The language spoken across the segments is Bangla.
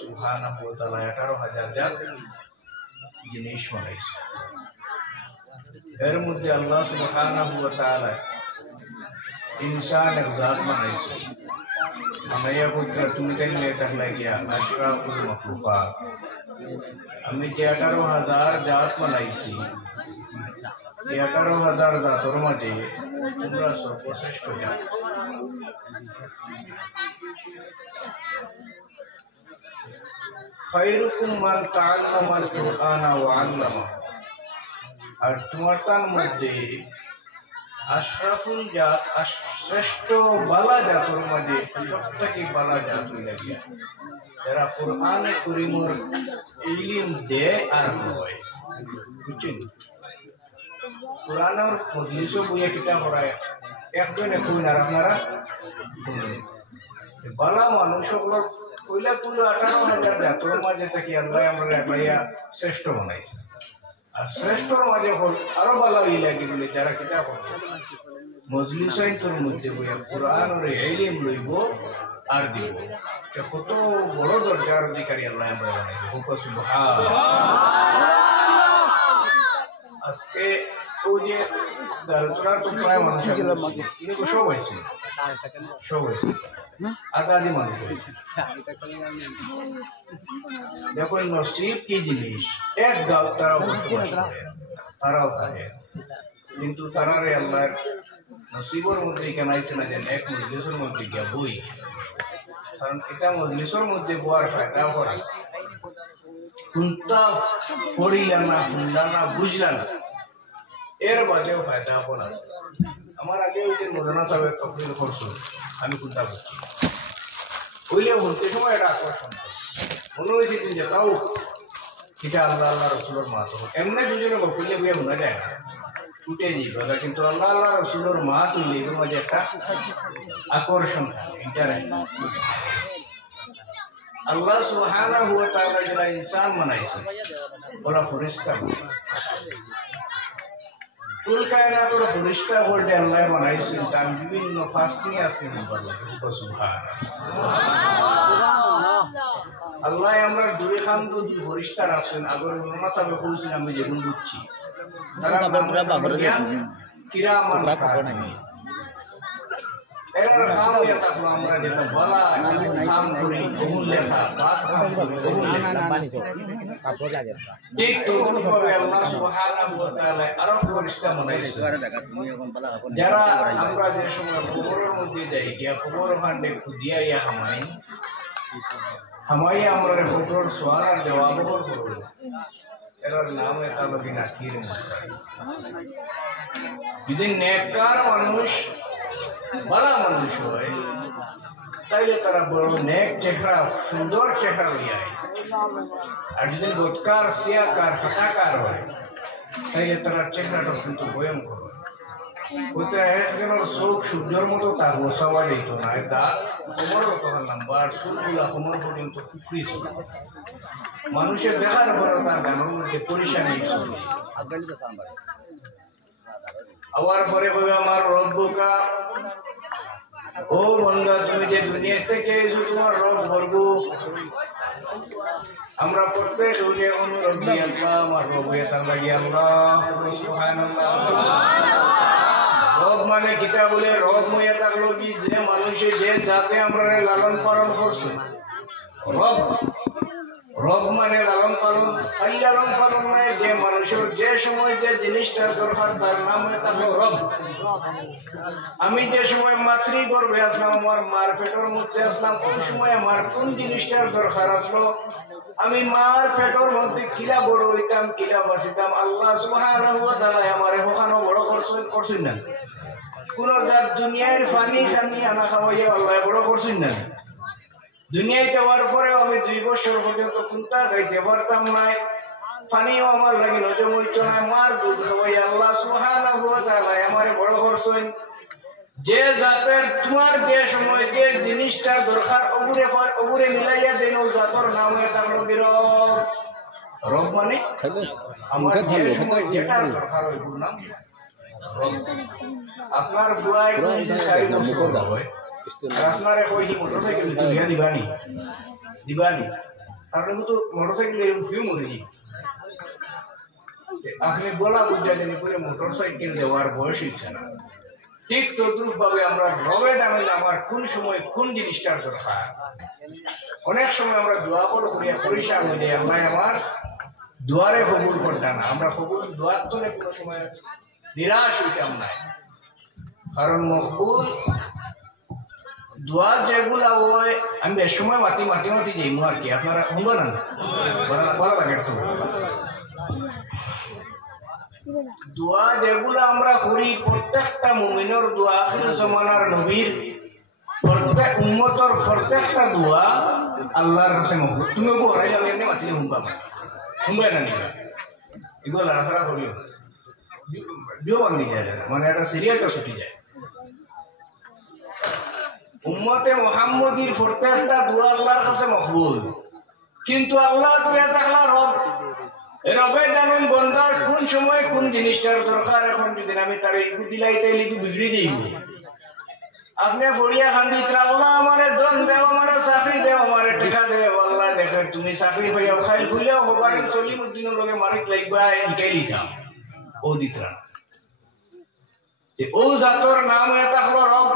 সুবহানাহু ওয়া তাআলা 11,000 জাত জিনিস বানাইছে। এর মধ্যে আল্লাহ সুবহানাহু ওয়া তাআলা ইনসানের জাত বানাইছে। আমায়া পুত্র তুমি কেন থাকলে গিয়া আশরাফুল মাখলুকাত। আমি যে 11,000 জাত বানাইছি, 11,000 জাতের মাঝে তোমরা সর্বশ্রেষ্ঠ জাত। খায়রুকুম মান তাআল্লামাল কুরআনা ওয়া আল্লামা। আর তোমার তার মধ্যে আশরাফুল জাত, শ্রেষ্ঠ বালা জাতের মাঝে সবথেকে বালা জাত হইলা গিয়া যারা কুরআনে কারীমের ইলম দেয় আর হয়। বুঝছেন? কুরআনের মজলিসও বইয়া কিতাব পড়ায় একজনে কই না, আপনারা বালা মানুষগুলো কইলা কুল 18,000 জাতের মাঝে থেকে আল্লাহ আমরা ভাইয়া শ্রেষ্ঠ বানাইছে। আর শ্রেষ্ঠর মাঝে হল আরো ভালো লাগে বলে যারা কিতাব পড়ে মজলিসের মধ্যে বইয়া কুরআনের ইলম লইব আর দিব। কত বড় দরজার অধিকারী আল্লাহ আমরা বানাইছে। সুবহানাল্লাহ। আজকে ওই যে দারুচার তো প্রায় মানুষ কিন্তু সব হয়েছে, সব হয়েছে আজাদি মানুষ হয়েছে। দেখো নসিব কি জিনিস, এক গাঁও তারাও তারাও থাকে, কিন্তু তারারে আল্লাহর নসিবর মধ্যে কেন আইছে না যেন এক মজলিসের মধ্যে গিয়া বই। কারণ এটা মজলিসের মধ্যে বয়ার ফায়দাও করা শুনতা পড়িলা না, শুনলা না, বুঝলা না, এর বাদেও ফায়দা ফল আছে। আমার আগে ওই যে মৌলানা সাহেবের তকরির করছো, আমি কোনটা বলছি বইলে বলতে সময় এটা আকর্ষণ মনে হয়েছে যে তাও এটা আল্লাহ আল্লাহ রসুলের মাত এমনি দুজনে বকুলে বইয়ে মনে যায় ছুটে যাবে, কিন্তু আল্লাহ আল্লাহ রসুলের মা তুললে এর মাঝে একটা আকর্ষণ থাকে, ইন্টারেস্ট। আল্লাহ সুবহানাহু ওয়া তাআলা যারা ইনসান বানাইছে ওরা ফেরেশতা কুল কায়নাতের ফেরেশতা বলতে আল্লাহ বানাইছেন তার বিভিন্ন ফাসনি আছে। আল্লাহ আমরা দুই খান তো ফেরেশতা রাখছেন। আগর মোলানা সাহেব বলছেন আমি যেগুলো বুঝছি তারা কিরামান কাতিবিন। এর খাম হইয়া থাকলো আমরা যেটা বলা খাম করি কবুল লেখা বাদ খাম করি কবুল লেখা। ঠিক তদ্রুপভাবে আল্লাহ সুবহানাহু ওয়া তাআলা আরো ফেরেশতা বানাইছেন যারা আমরা যে সময় কবরের মধ্যে যাই গিয়া কবর ভান্ডে খুদিয়া ইয়া হামাইয়া আমরা কবরের সওয়ালের জবাব করব। এর নাম এটা লবি নাকির মুনকার। যদি নেককার মানুষ ভালো মানুষ হয় তাইলে তারা বড় নেক চেহারা, সুন্দর চেহারা লইয়া। আর যদি বৎকার, সিয়াকার, ফাটাকার হয় তাইলে তারা চেহারাটা কিন্তু ভয়ঙ্কর হয়। চোখ সূর্যের মতো তার বসাওয়া যেত না, দাঁত কোমরের তখন নাম্বার, চুলগুলা কোমর পর্যন্ত কুকরি ছিল। মানুষের দেখার পরে তার গানের মধ্যে পরিশানি ছিল। আবার পরে বলে আমার রব্বুকা, ও বন্ধা তুমি যে দুনিয়া থেকে এসো তোমার রব বলবো। আমরা প্রত্যেক রোজে অনুরোধ দিই আল্লাহ আমার রব হয়ে তার লাগি আল্লাহ সুবহানাল্লাহ। রব মানে কিতা বলে রব হইয়া থাকলো কি যে মানুষে যে জাতে আমরা লালন পালন করছে। রব রব মানে লালন পালন, খালি লালন পালন নয়, যে মানুষের যে সময় যে জিনিসটার দরকার তার নাম হয়ে থাকলো রব। আমি যে সময় মাতৃগর্ভে আসলাম, আমার মার পেটের মধ্যে আসলাম, ওই সময় আমার কোন জিনিসটার দরকার আসলো, আমি মার পেটের মধ্যে কিলা বড় হইতাম, কিলা বাঁচিতাম, আল্লাহ সুবহানাহু ওয়া তাআলা আমারে ওখানে বড় করছেন না। কোন জাত দুনিয়ার পানি খানি আনা খাওয়াইয়া আল্লাহ বড় করছেন না। দুনিয়ায় যাওয়ার পরেও আমি 2 বছর পর্যন্ত কোনটা খাইতে পারতাম না, পানিও আমার লাগে হজম হইতো না। মার দুধ খাওয়াই আল্লাহ সুবহানাহু ওয়া তাআলা আমারে বড় করছেন। যে জাতের তোমার যে সময় যে জিনিসটার দরকার অগুরে মিলাইয়া দেন, ও জাতের নাম হয়ে থাকলো রব। রব মানে আমার যে সময় যেটার দরকার ওইগুলোর নাম রব। আপনার বুয়াই 4 বছর হয়, আপনার কই মোটরসাইকেল দিবানি দিবানি আপনি তো মোটরসাইকেল ফিউ মনে আপনি বলা বুঝা জানি করে মোটরসাইকেল দেওয়ার বয়স ইচ্ছে না। ঠিক তদ্রুপ ভাবে আমরা রবে জানালে আমার কোন সময় কোন জিনিসটার দরকার। অনেক সময় আমরা দোয়া করে করিয়া পরিষ্কার হয়ে যাই, আল্লাহ আমার দুয়ারে কবুল করতাম না। আমরা কবুল দোয়ার তো কোনো সময় নিরাশ হইতাম না, কারণ মকবুল দোয়া যেগুলা ওই আমি বেশ সময় মাটি যাই আর কি। আপনারা শুনবো না ভালো লাগে তো দোয়া যেগুলা আমরা করি, প্রত্যেকটা মুমিনের দোয়া আখির জমানার নবীর প্রত্যেক উম্মতর প্রত্যেকটা দোয়া আল্লাহর কাছে মকবুল। তুমি বড়াই যাবে এমনি মাতিলে শুনবে না নিবা এগুলো লড়াছড়া করিও বিও ভাঙি যায়, মানে একটা সিরিয়ালটা ছুটি যায়। উম্মতে মুহাম্মদীর প্রত্যেকটা দোয়া আল্লাহর কাছে মকবুল, কিন্তু আল্লাহ তুই থাকলা রবে জানুন বন্দার কোন সময় কোন জিনিসটার দরকার। এখন যদি আমি তার এই দিলাইতে লিখি বিগড়ি দিই, আপনি পড়িয়া খান্দি আল্লাহ আমারে দন দেও, আমারে চাকরি দেও, আমারে টেকা দেও। আল্লাহ দেখে তুমি চাকরি পাইয়াও খাইল খুইলেও হবারের সলিমুদ্দিনের লগে মারিত লাগবা ইটাই লিখাম ও দিতরা। ও জাতর নাম এটা হলো রব।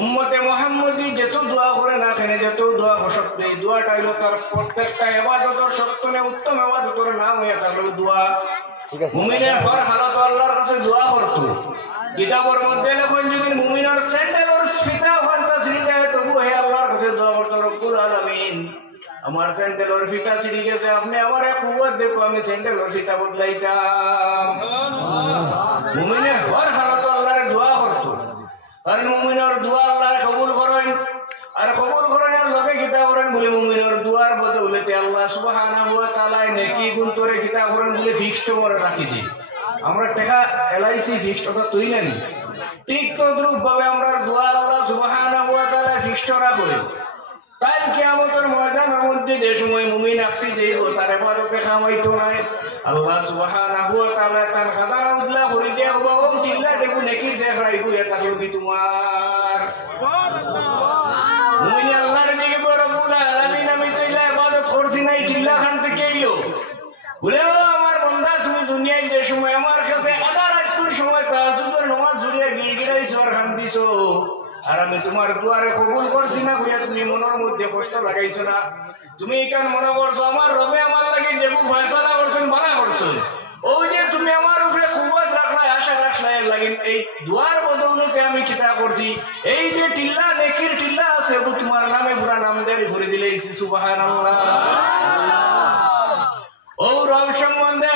উম্মতে মুহাম্মদী যত দোয়া করে না কেন, যত দোয়া সত্য, এই দোয়াটা হইল তার প্রত্যেকটা ইবাদতের সত্যনে উত্তম ইবাদতের নাম হয়ে থাকলো দোয়া। মুমিনের হর হালত আল্লাহর কাছে দোয়া করত। কিতাবের মধ্যে লেখেন যদি মুমিনের স্যান্ডেলের ফিতা ফান্তা ছিঁড়ে যায় তবু হে আল্লাহর কাছে দোয়া করতো, রব্বুল আলামিন আমার স্যান্ডেলের ফিতা ছিঁড়ে গেছে, আপনি আমার এক কুয়ার দেখো আমি স্যান্ডেলের ফিতা বদলাইতাম। মুমিনের হর হালত আল্লাহর দোয়া করত, কারণ মুমিনের দোয়া আল্লাহ কবুল করেন। আর কবুল করেন আর লোকে কিতা করেন বলে মুমিনের দুয়ার বদৌলতে আল্লাহ সুবহানাহু ওয়া তাআলা নেকি গুণ করে কিতা করেন বলে ফিক্সড করে রাখি দিই। আমরা টাকা এলআইসি ফিক্সড কথা তুই নানি, ঠিক তদ্রুপ ভাবে আমরা দোয়া আল্লাহ সুবহানাহু ওয়া তাআলা ফিক্সড রাখবে। তাই কিয়ামতের ময়দানের মধ্যে যে সময় মুমিন আপনি যাইব তার ইবাদতে কামাইতো নাই, আল্লাহ সুবহানাহু ওয়া তাআলা তার খাজানা উদলা করে দেয়া বাবা চিল্লা দেখো নেকি দেখ রাইবো এটা হলো কি তোমার মুমিন আল্লাহর দিকে বড় বলা আলামিন আমি তো ইলা ইবাদত করছি নাই চিল্লা খান থেকে এলো বলে ও আমার বান্দা তুমি দুনিয়ায় যে সময় আমার কাছে আধা রাতের সময় তাহাজ্জুদের নামাজ ঝুলিয়ে গিড়গিড়াইছো আর খান দিছো, আর আমি তোমার দুয়ারে কবুল করছি না কইয়া তুমি মনের মধ্যে কষ্ট লাগাইছো না। তুমি এখান মনে করছো আমার রবে আমার লাগে যেবু ফয়সালা করছেন বানা করছেন, ওই যে তুমি আমার উপরে কুওয়াত রাখলাই আশা রাখলাই লাগে এই দুয়ার বদৌলতে আমি কিতা করছি। এই যে টিল্লা নেকির টিল্লা আছে ও তোমার নামে পুরা নাম দিয়ে ভরে দিলেছি। সুবহানাল্লাহ। ও রব সম্বন্ধে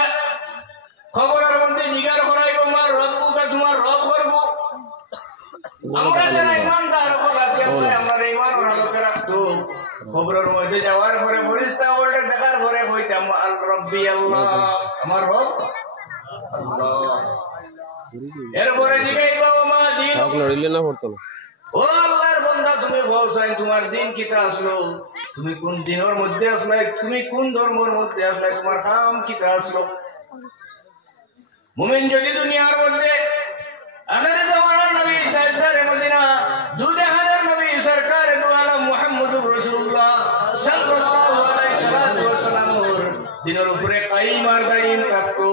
খবরের মধ্যে জিজ্ঞাসা করাইব আমার রবকে তোমার রব করবো। আমরা যারা ইমানদার হল আছি আমরা ইমান হালতে রাখতো, খবরের মধ্যে যাওয়ার পরে ফেরেশতা ওটা দেখার পরে হইতাম আল রব্বি আল্লাহ, আমার রব আল্লাহ। এরপরে জিজ্ঞাসা করবো মা দিন ও আল্লাহর বান্দা তুমি বলছেন তোমার দিন কিটা আসলো, তুমি কোন দিনের মধ্যে আসলে, তুমি কোন ধর্মের মধ্যে আসলে, তোমার কাম কিটা আসলো। মুমিন যদি দুনিয়ার মধ্যে আগারে জামানার নবী তাজদারে মদিনা দু জাহানের নবী সরকার দু আলম মুহাম্মদুর রাসূলুল্লাহ সাল্লাল্লাহু আলাইহি ওয়াসাল্লাম দিনের উপরে কায়েম আর দায়ীম থাকতো,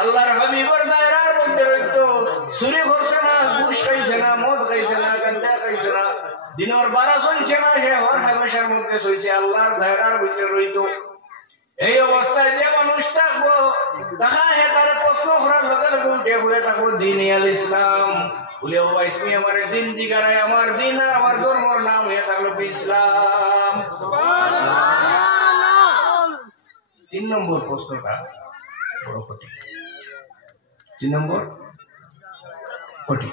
আল্লাহর হাবিবের দায়রার মধ্যে রইতো, চুরি করছে না, ঘুষ খাইছে না, মদ খাইছে না, গাঁজা খাইছে না, দিনের 12 চলছে না, সে হর হামেশার মধ্যে সইছে, আল্লাহর দায়রার ভিতরে রইতো। এই অবস্থায় যে মানুষ থাকবো দেখা হে তার প্রশ্ন করার লগে লগে উঠে বলে থাকবো দিন আল ইসলাম বলে ও ভাই তুমি আমার দিন জিগারাই, আমার দিন আর আমার ধর্মর নাম হয়ে থাকলো ইসলাম। 3 নম্বর প্রশ্নটা বড় কঠিন, 3 নম্বর কঠিন।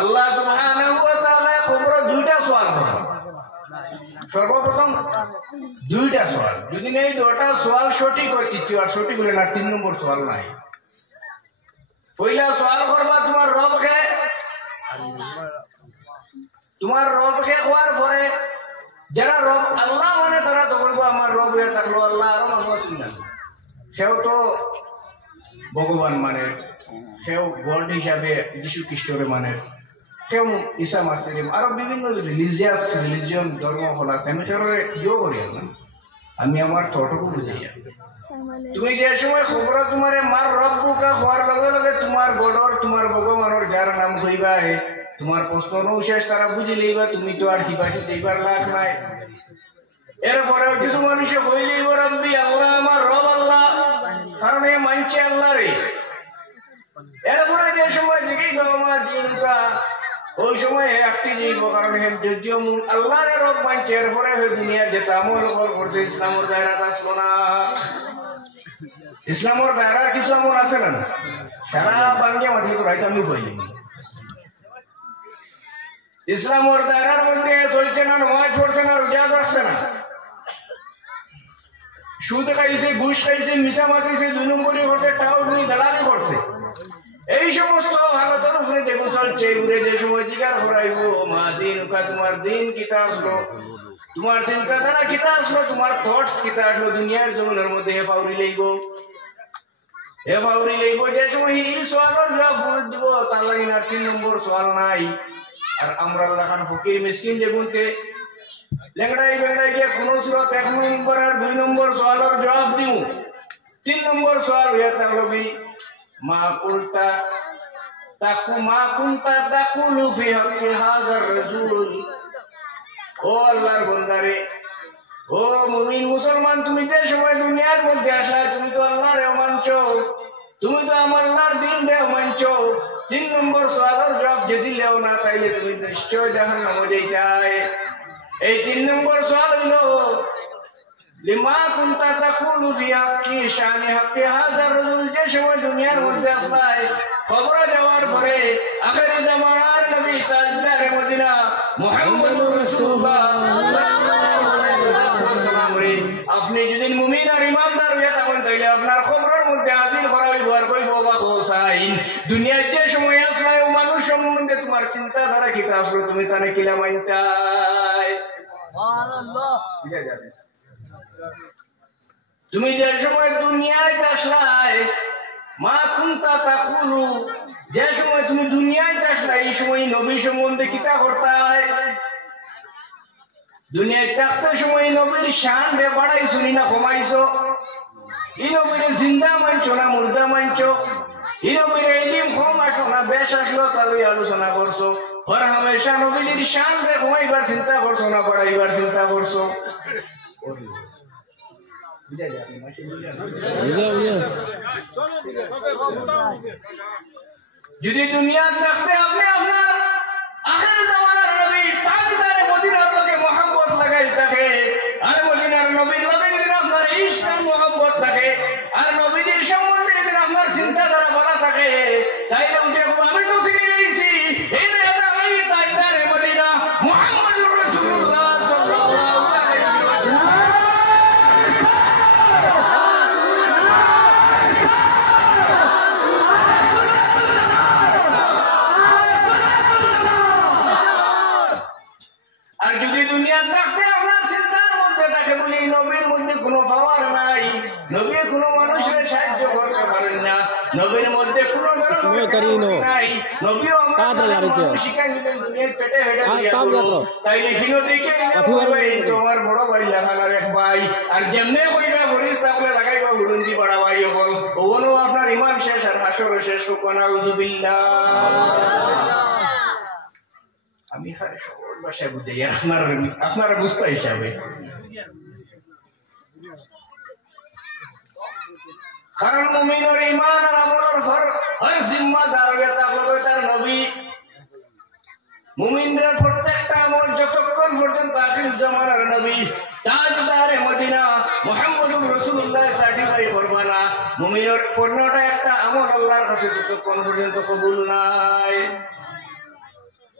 আল্লাহ সুবহানাহু ওয়া তাআলা খবর 2টা সওয়াল করেন। সর্বপ্রথম 2টা সওয়াল, যদি এই 2টা সওয়াল সঠিক হয় তৃতীয় আর সঠিক হলে না 3 নম্বর সওয়াল নাই। পয়লা সওয়াল করবা তোমার রবকে, তোমার রবকে হওয়ার পরে যারা রব আল্লাহ মানে তারা তো বলবো আমার রব হয়ে থাকলো আল্লাহ, আর মানুষ না সেও তো ভগবান মানে, সেও গড হিসাবে যীশু খ্রিস্টরে মানে, কেউ ঈসা মাসির আরো বিভিন্ন রিলিজিয়ন ধর্ম হল আছে আমি কারণে ইয়েও করি না আমি আমার ছোটকে বুঝাই তুমি যে সময় খবর তোমার মার রব বুকা হওয়ার লগে লগে তোমার গডর তোমার ভগবানের যার নাম কইবা তোমার প্রশ্ন শেষ তারা বুঝি লইবা তুমি তো আর হিবাটি দিবার লাখ নাই এরপরে কিছু মানুষে কইলেই রব্বি আল্লাহ আমার রব আল্লাহ কারণ এ মানছে আল্লাহ রে এরপরে যে সময় দিকেই আমার দিনটা ওই সময় একটি জীব কারণ যদিও আল্লাহর রব মানছে এরপরে দুনিয়া যেটা আমল করছে ইসলামের দায়রা আসলো না ইসলামের দায়রার কিছু আমল আছে না সারা বাংলা মাঝে তো রাইট আমি বলি ইসলামের দায়রার মধ্যে চলছে না নমাজ পড়ছে না রোজা ধরছে না সুদ খাইছে ঘুষ খাইছে মিশা মাতিছে 2 নম্বরই করছে টাও দালালি করছে এই সমস্ত হালতের উপরে দেখো চলছে ঘুরে যে সময় জিজ্ঞাসা করাইব মা দিন তোমার দিন কিতা আসলো তোমার চিন্তাধারা কিতা আসলো তোমার থটস কিতা আসলো দুনিয়ার জমিনের মধ্যে হেফাউরি লইব যে সময় এই সোয়ালের জবাব ভুল দিব তার লাগে না 3 নম্বর সোয়াল নাই আর আমরা লাখান ফকির মিসকিন যে গুনতে লেংড়াই বেংড়াই গিয়ে কোন সুরত 1 নম্বর আর 2 নম্বর সোয়ালের জবাব দিও 3 নম্বর সোয়াল হয়ে থাকলো কি মা কুলতা তাকুলু ফি হাক্কি হাযার রাজুল ও আল্লাহর বান্দারে ও মুমিন মুসলমান তুমি যে সময় দুনিয়ার মধ্যে আসলা তুমি তো আল্লাহর মানছো তুমি তো আল্লাহর দিন দেও মানছো 3 নম্বর সোয়ালের জবাব যদি লেও না তাইলে তুমি নিশ্চয় জাহান্নামে যাইতাই এই 3 নম্বর সোয়াল হলো লিমা কুনতা তাকুলু ফি হাক্কি শানি হাক্কি হাযার রাজুল যে সময় দুনিয়ার মধ্যে আসলাই খবর দেওয়ার পরে আখিরি জামানার নবী তাজদারে মদিনা মুহাম্মদুর রাসূলুল্লাহ সাল্লাল্লাহু আলাইহি ওয়াসাল্লাম আপনি যদি মুমিন আর ইমানদার হয়ে থাকেন তাইলে আপনার খবরের মধ্যে হাজির করা হইব আর কইব বাবা হোসাইন দুনিয়ায় যে সময় আসলাই ও মানুষ সম্বন্ধে তোমার চিন্তাধারা কিতা আসলো তুমি তানে কিলা মানতাই সুবহানাল্লাহ বুঝা যাবে তুমি যে সময় দুনিয়ায় আসলাই মা কুনতা তাকুলু যে সময় তুমি দুনিয়ায় আসলাই এই সময় নবী সম্বন্ধে কিতা করতাই দুনিয়ায় থাকতে সময় নবীর শান রে বাড়াইছো না কমাইছো এই নবীর জিন্দা মানছো না মুর্দা মানছো এই নবীর ইলম কম আসলো না বেশ আসলো তাহলে আলোচনা করছো আর হামেশা নবীর শান রে কমাইবার চিন্তা করছো না বাড়াইবার চিন্তা করছো যদি দুনিয়া থাকতে আপনি আপনার আখির জামানার নবী তাজদারে মদিনার লগে মোহাম্মত লাগাই থাকে আর মদিনার নবীর লগে যদি আপনার ইশক আর মোহাম্মত থাকে আর নবীদের সম্বন্ধে যদি আপনার চিন্তাধারা বলা থাকে তাইলে উঠে আমি তো চিনি নিয়েছি এই আমি তাজদারে মদিনা মুহাম্মদুর রাসূলুল্লাহ সাল্লাল্লাহু আলাইহি ওয়াসাল্লাম আর যদি দুনিয়া থাকতে আপনার চিন্তার মধ্যে থাকে বলি নবীর মধ্যে কোনো পাওয়ার নাই নবী কোনো মানুষের সাহায্য করতে পারেন না নবীর মধ্যে কোনো ধরনের নাই নবীও আমার শিখাই দিলেন দুনিয়ার পেটে হেঁটে তাই লিখিনো দেখে তোমার বড় ভাই লাগানোর এক ভাই আর যেমনে কইরা বলিস তাহলে লাগাইবা বুলন্দি বড় ভাই হল ওগুলো আপনার ইমান শেষ আর হাসরও শেষ কোনা উজুবিল্লাহ আমি সহজ ভাষায় বুঝাই আপনারা বুঝতে হিসাবে কারণ মুমিনের ঈমান আর আমলের হর জিম্মাদার তার নবী মুমিনরা প্রত্যেকটা আমল যতক্ষণ পর্যন্ত আখির জামানার নবী তাজদারে মদিনা মুহাম্মদুর রাসূলুল্লাহ সার্টিফাই করবে না মুমিনের পূর্ণটা একটা আমল আল্লাহর কাছে যতক্ষণ পর্যন্ত কবুল নাই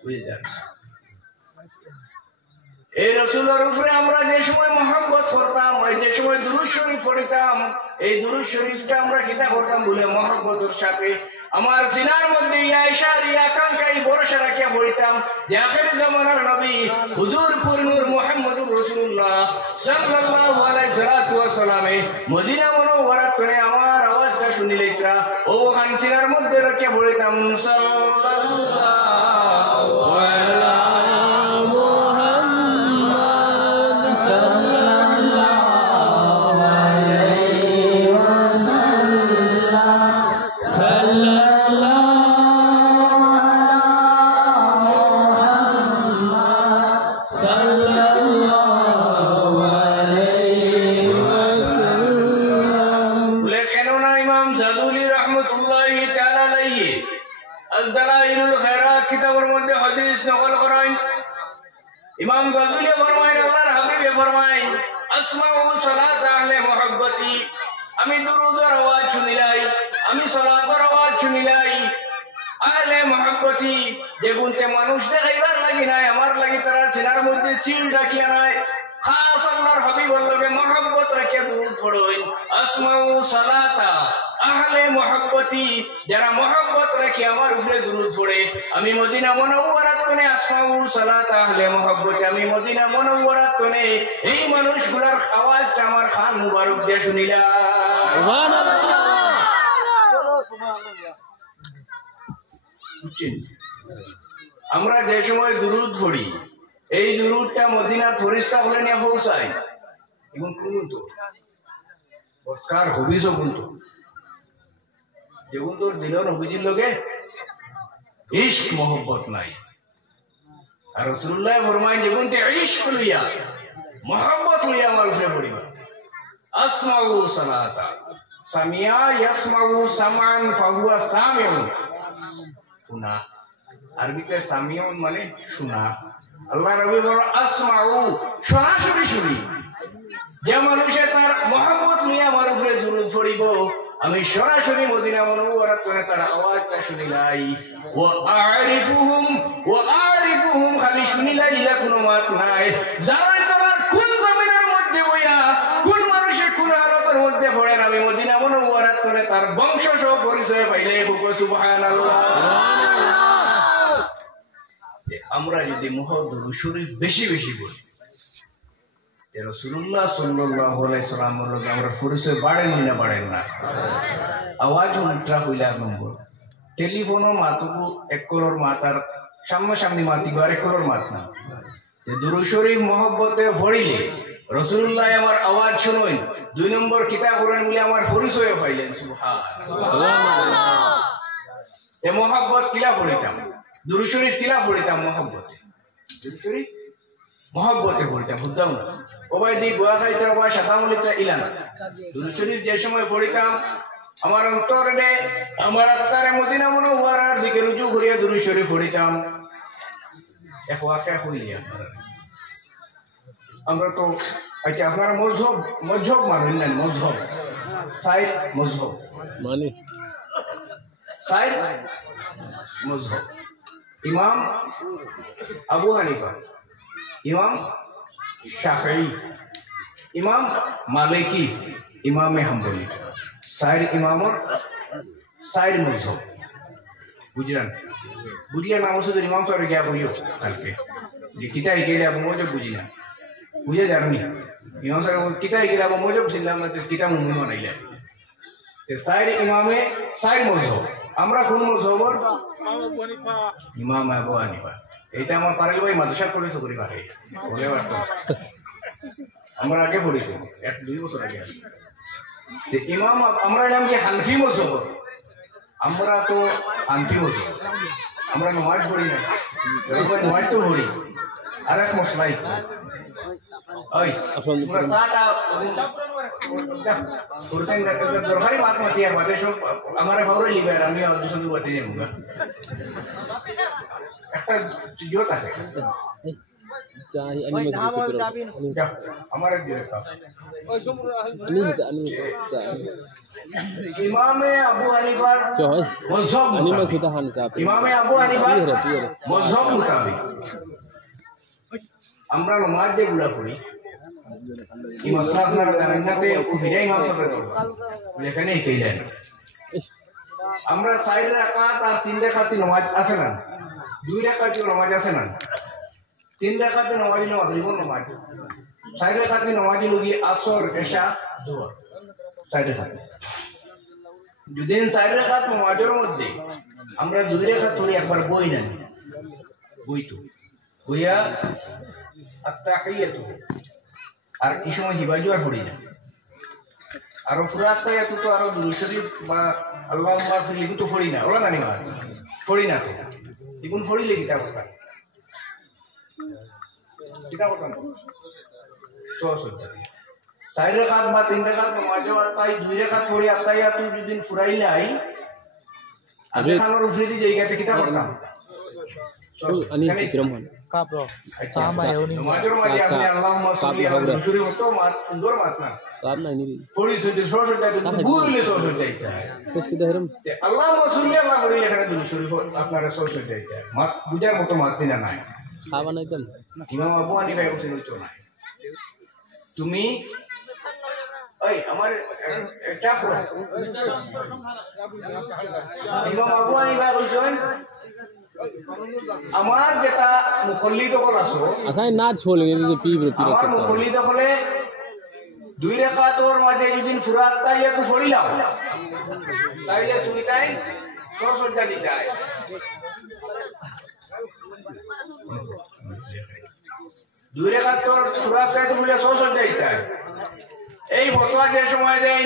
বুঝে যান এই রাসূলের উপরে আমরা যে সময় মহব্বত করতাম যে সময় দুরূদ শরীফ পড়িতাম এই দুরূদ শরীফটা আমরা কিতা করতাম বলে মহব্বতের সাথে আমার সিনার মধ্যে আয়েশার আকাঙ্ক্ষায় ভরসা রাখিয়া বলিতাম যে আখির জামানার নবী হুজুর নূর মুহাম্মদুর রাসূলুল্লাহ সাল্লাল্লাহু আলাইহি ওয়াসাল্লাম মদিনা মুনাওয়ারাত করে আমার আওয়াজটা শুনিলেইত্রা ও খান সিনার মধ্যে রাখিয়া বলিতাম সাল্লাল্লাহু ইমাম গাজুলি ফরমায়েন আল্লাহর হাবিবে ফরমায়েন আসমাউ সালাত আহলে মুহাব্বতি আমি দুরুদের আওয়াজ শুনিলাই আমি সালাতের আওয়াজ শুনিলাই আহলে মুহাব্বতি যে গুনতে মানুষ দেখাইবার লাগি নাই আমার লাগি তারা সিনার মধ্যে সিল রাখিয়া নাই খাস আল্লাহর হাবিবের লগে মুহাব্বত রাখিয়া দুরুদ পড়েন আসমাউ সালাতা আহলে মুহাব্বতি যারা মুহাব্বত রাখি আমার উপরে দুরূদ পড়ে আমি মদিনা মুনাওয়ারাত কোনে আসমাউ সালাত আহলে মুহাব্বতি আমি মদিনা মুনাওয়ারাত কোনে এই মানুষগুলোর আওয়াজটা আমার খান মুবারক দিয়ে শুনিলাম সুবহানাল্লাহ বলো সুবহানাল্লাহ। আমরা যে সময় দুরূদ পড়ি এই দুরূদটা মদিনা ফেরেশতা বলে নিয়ে পৌঁছায় এবং কোন তো কার হবিস কোন যেমন তোর দিল নবীজির লোকে ইশক মোহব্বত নাই আর রাসূলুল্লাহ ফরমায় যেমন তে ইশক লইয়া মোহব্বত লইয়া আমার উপরে পড়িবা আসমাউ সালাতা সামিয়া ইয়াসমাউ সামান ফাহুয়া সামিউন শুনা আরবিতে সামিউন মানে শোনা আল্লাহ নবী বলেন আসমাউ সরাসরি শুনি যে মানুষে তার মোহব্বত লইয়া আমার উপরে দুরূদ পড়িব আমি সরাসরি মদিনা মুনাওয়ারাত করে তার আওয়াজটা শুনিলাই ওয়া আরিফুহুম খালি শুনিলাই ইলা কোনো মাত নাই যারা তোমার কোন জমিনের মধ্যে বইয়া কোন মানুষের কোন হালতের মধ্যে পড়েন আমি মদিনা মুনাওয়ারাত করে তার বংশ সহ পরিচয় পাইলে সুবহানাল্লাহ। আমরা যদি মুহাদ্দিস শরীফ বেশি বেশি বলি রাসূলুল্লাহ সাল্লাল্লাহু আলাইহি সাল্লামের লগে আমরা পরিচয় বাড়েন না বাড়েন না আওয়াজ উল্টা হইলা নম্বর টেলিফোনও মাতুকু এক কলর মাতার সামনাসামনি মাতিব আর এক কলর মাত না দুরূদ শরীফ মহব্বতে পড়িলে রাসূলুল্লাহ আমার আওয়াজ শুনুন দুই নম্বর কিতাব পড়েন বলে আমার পরিচয় পাইলেন সুবহানাল্লাহ। এ মহব্বত কিলা পড়িতাম দুরূদ শরীফ কিলা পড়িতাম মহব্বতে দুরূদ শরীফ মহব্বতে পড়িতাম বুঝতাম না ওবাইদি গোয়া খাইতে ওবাই সাতামুলিটা ইলান দুরূদ শরীফ যে সময় পড়িতাম আমার অন্তরে আমার আত্মারে মদিনা মুনাওয়ারার দিকে রুজু করিয়া দুরূদ শরীফ পড়িতাম এক ওয়াকিয়া হইলিয়া আমরা তো আচ্ছা আপনারা মজহব মানেন না মজহব সাইদ মজহব মানে সাইদ মজহব ইমাম আবু হানিফা ইমাম শাফিঈ ইমাম মালিকি ইমামে হাম্বলি সাইর ইমামর সাইর মজহব বুঝলেন নাম শুধু ইমাম সাহেব গিয়া বলিও কালকে যে কিতাই গেলে আপনি মজব বুঝি না বুঝে জানি ইমাম সাহেব কিতাই গেলে আপনি মজব ছিলাম না কিতাব মুমিন বানাইলে সাইর ইমামে সাইর মজহব আমরা কোন মজহবর ইমাম আবু হানিফা এইটা আমার পারেল ভাই মাদ্রাসা পড়েছে করি পারে বলে পারতো আমরা আগে পড়েছি 1-2 বছর আগে ইমাম আমরা নাম কি হানফি মজহব আমরা তো হানফি মজহব আমরা নামাজ পড়ি না নামাজ তো পড়ি আর এক মশলাই ওই পুরো চাটা দরকারি বাত মাতি আর বাদে সব আমার ভালো লিবার আমি শুধু বাতি যাবো একটা জোট আছে আমার ইমামে আবু হানিফার মজহব ইমামে আবু হানিফার মজহব মোতাবেক আমরা নামাজ যেগুলা পড়ি এই মশলা আপনারা জানেন না তে বিদায় ইমাম সাহেব এখানে এটাই দেন আমরা 4 রাকাত আর 3 রাকাতি নামাজ আছে না 2 রাকাতি নামাজ আছে না 3 রাকাতি নামাজ হলো মাগরিব নামাজ 4 রাকাতি নামাজ হলো আসর এশা জোহর 4 রাকাত যদি 4 রাকাত নামাজের মধ্যে আমরা 2 রাকাত পড়ি একবার বই নেন বইতো বইয়া আত্তাহিয়াতু আর এই সময় হিবাজু আর পড়ি না আর পুরা আত্তাহিয়াতু তো আরো দুরূদ শরীফ বা আল্লাহুম্মা ফিরলি তো পড়ি না ওলা জানি মা পড়ি না তো এগুন পড়িলে কিতা কথা সহসজ্জা চার রেখাত বা তিন রেখাত নামাজে আত্তাই দুই রেখাত পড়ি আত্তাহিয়াতু যদি ফুরাইলাই আগে খানোর উফরিদি জায়গাতে কিতা করতাম ani Firman Kapro. Sama ya ini. নামাজের মাঝে আপনি আল্লাহুম্মা সাল্লি আলা দুরূদ হতো মাত সুন্দর মাত না kaap na ini পড়ি সহসজ্জা যদি ভুললে সহসজ্জা ইচ্ছা pasti dah ram আল্লাহুম্মা সাল্লি আলা পড়ি এখানে দুরূদ শরীফ আপনারা সহসজ্জা ইচ্ছা মাত বুঝার মতো মাত না নাই kawan na itam ইমাম আবু হানিফা বলছেন তো নাই তুমি ওই আমার এটা পড়ো ইমাম আবু হানিফা বলছেন আমার যেটা মুখল্লিদ কল আছো asal na chhol ngi to pi bro pi আমার মুখল্লিদ হলে দুই রাকাতের মাঝে যদি ফুরাত তাইয়া তো পড়িলাম তাইলে তুমি তাই সহসজ্জা দিতে হয় দুই রেখাত্তর সুরাত তো বলে সহসজ্জা দিতে হয় এই ফতোয়া যে সময় দেন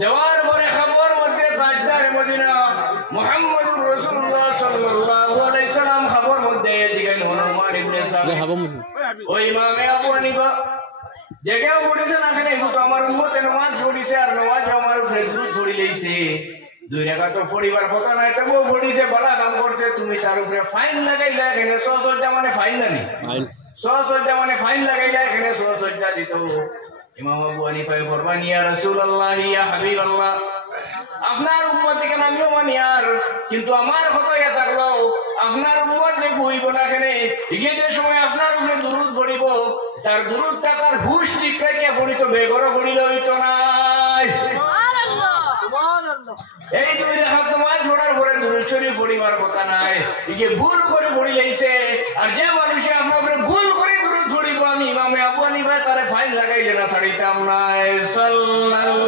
দেওয়ার পরে খবর মধ্যে তাজদার মদিনা মুহাম্মদুর রাসূলুল্লাহ সাল্লাল্লাহু আলাইহি সাল্লাম খবর মধ্যে দিলেন ওমর ইবনে ya সাদ habam ওই ইমামে আবু হানিফা যেখানে পড়েছেন এখানে কিন্তু আমার উম্মতে নামাজ পড়িছে আর নামাজ আমার উপরে দুরূদ পড়ি লইছে দুই রেখা তো পড়িবার কথা নাই তবুও পড়িছে বালা কাম করছে তুমি তার উপরে ফাইন লাগাইলা এখানে সহসজ্জা মানে ফাইন জানি সহসজ্জা মানে ফাইন লাগাইলা এখানে সহসজ্জা দিত ইমাম আবু হানিফা ফরমান ইয়া রাসূলুল্লাহ ইয়া হাবিবাল্লাহ আপনার উম্মত কেন আমিও মানি আর কিন্তু আমার কথা ইয়া থাকলো আপনার উম্মত যে কইব না কেনে ইগে যে সময় আপনার উপরে দুরূদ পড়িব তার দুরূদটা তার হুশ ঠিক রেখে পড়িত বেগর পড়িলে হইতো নাই এই দুই রেখা তোমার ছোড়ার পরে দুরূদ শরীফ পড়িবার কথা নাই ইগে ভুল করে পড়ি লাইছে আর যে মানুষে আপনার উপরে ভুল করে দুরূদ পড়িব আমি ইমামে আবু হানিফা তারে ফাইন লাগাইলে না ছাড়িতাম না সাল্লাল্লাহু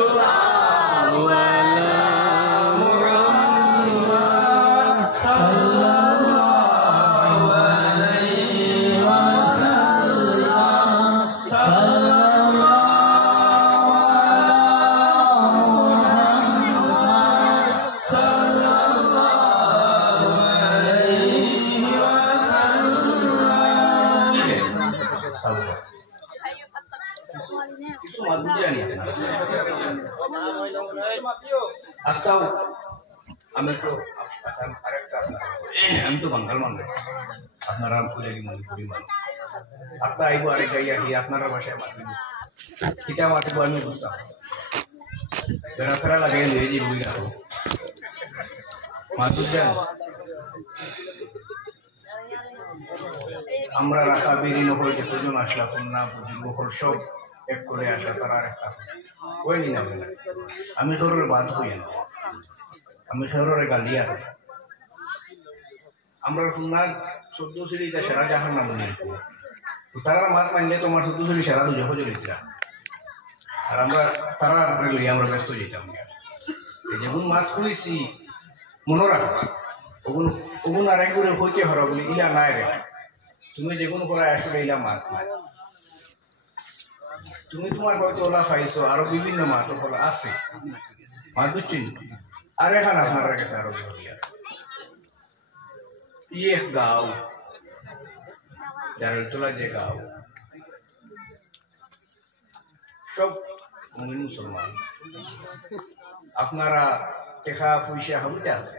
আমি তো বাঙাল মানুষ আপনারা মণিপুরি মানুষ আপনার আইব আরেক জায়গায় আপনারা ভাষায় মাতিব এটা মাতিব আমি বুঝতাম ফেরা লাগে নিয়ে যে বই রাখো মাতুর যান আমরা রাখা বেরিয়ে হয়ে যতজন আসলা কন্যা বুজুর্গ সব এক করে আসা তারা আরেকটা ওই নি না আমি তোর বাদ হই না আমি শহরের গালিয়ার আমরা শুননা 14 সিঁড়িতে সেরা জাহান নাম নিয়ে তো তারা মাত মানলে তোমার 14 সিঁড়ি সেরা দুজো হজরিতরা আর আমরা তারা লইয়া আমরা ব্যস্ত যেতাম যেমন মাছ খুঁজেছি মনে রাখবা ওগুন আর একগুলো হইতে হরা বলি ইলা নাই রে তুমি যেগুন করে আসলে ইলা মাছ নাই তুমি তোমার হয়তো ওলা পাইছো আরো বিভিন্ন মাছ ওগুলো আছে মাছ বুঝছেন আর এখানে আপনার কাছে আরো ये गाँव दारुलतोला जे गाँव सब মুমিন মুসলমান আপনারা টাকা পয়সা হইতে আছে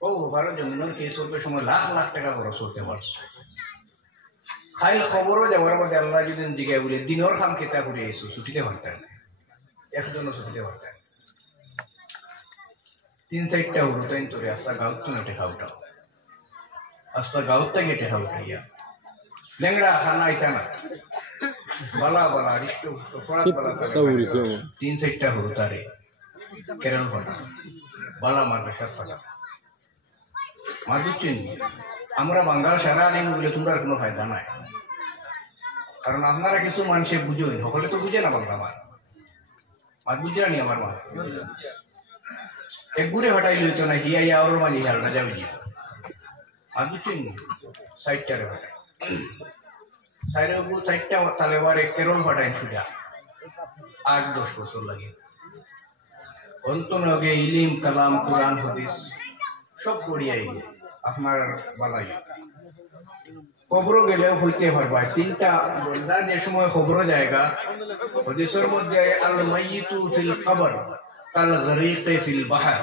ও ভালো জমিনের কেস চলতে সময় লাখ লাখ টাকা খরচ করতে পারছে খাইল খবরও যাওয়ার মধ্যে আল্লাহ যদি জিজ্ঞাসা বলে দিনের খাম খেতা করে এসো ছুটিতে পারতেন একজনও ছুটিতে পারতেন 3-4টা হলো তাই তোরে আস্তা গাঁত তো নেটে খাওয়াটা আস্তা গাঁত থেকে টেকা উঠাইয়া লেংড়া খানা আইতা না বালা বালা আরিষ্ট ফরাত বালা 3-4টা হলো তারে কেরল ফাটা বালা মাদ্রাসা ফাটা মাদুচ্ছেন আমরা বাঙ্গাল সারা দিন বলে তোমরা কোনো ফায়দা নাই কারণ আপনারা কিছু মানুষে বুঝেন সকলে তো বুঝে না বাংলা মাছ বুঝে নি আমার মা এক গুড়ে হটাই লইতো না হিয়া ইয়া ওর মাঝে হালটা যাবে আগে তিন সাইডটারে ফাটাই সাইডে সাইডটা তাহলে এবারে কেরল ফাটাই সুজা 8-10 বছর লাগে অন্তনগে ইলিম কালাম কোরআন হাদিস সব পড়িয়াই আপনার বালাই খবরও গেলেও হইতে পারবা তিনটা বলদা যে সময় খবরও জায়গা হাদিসের মধ্যে আল মাইয়িতু ফিল কবর কাল গরীকি ফিল বাহর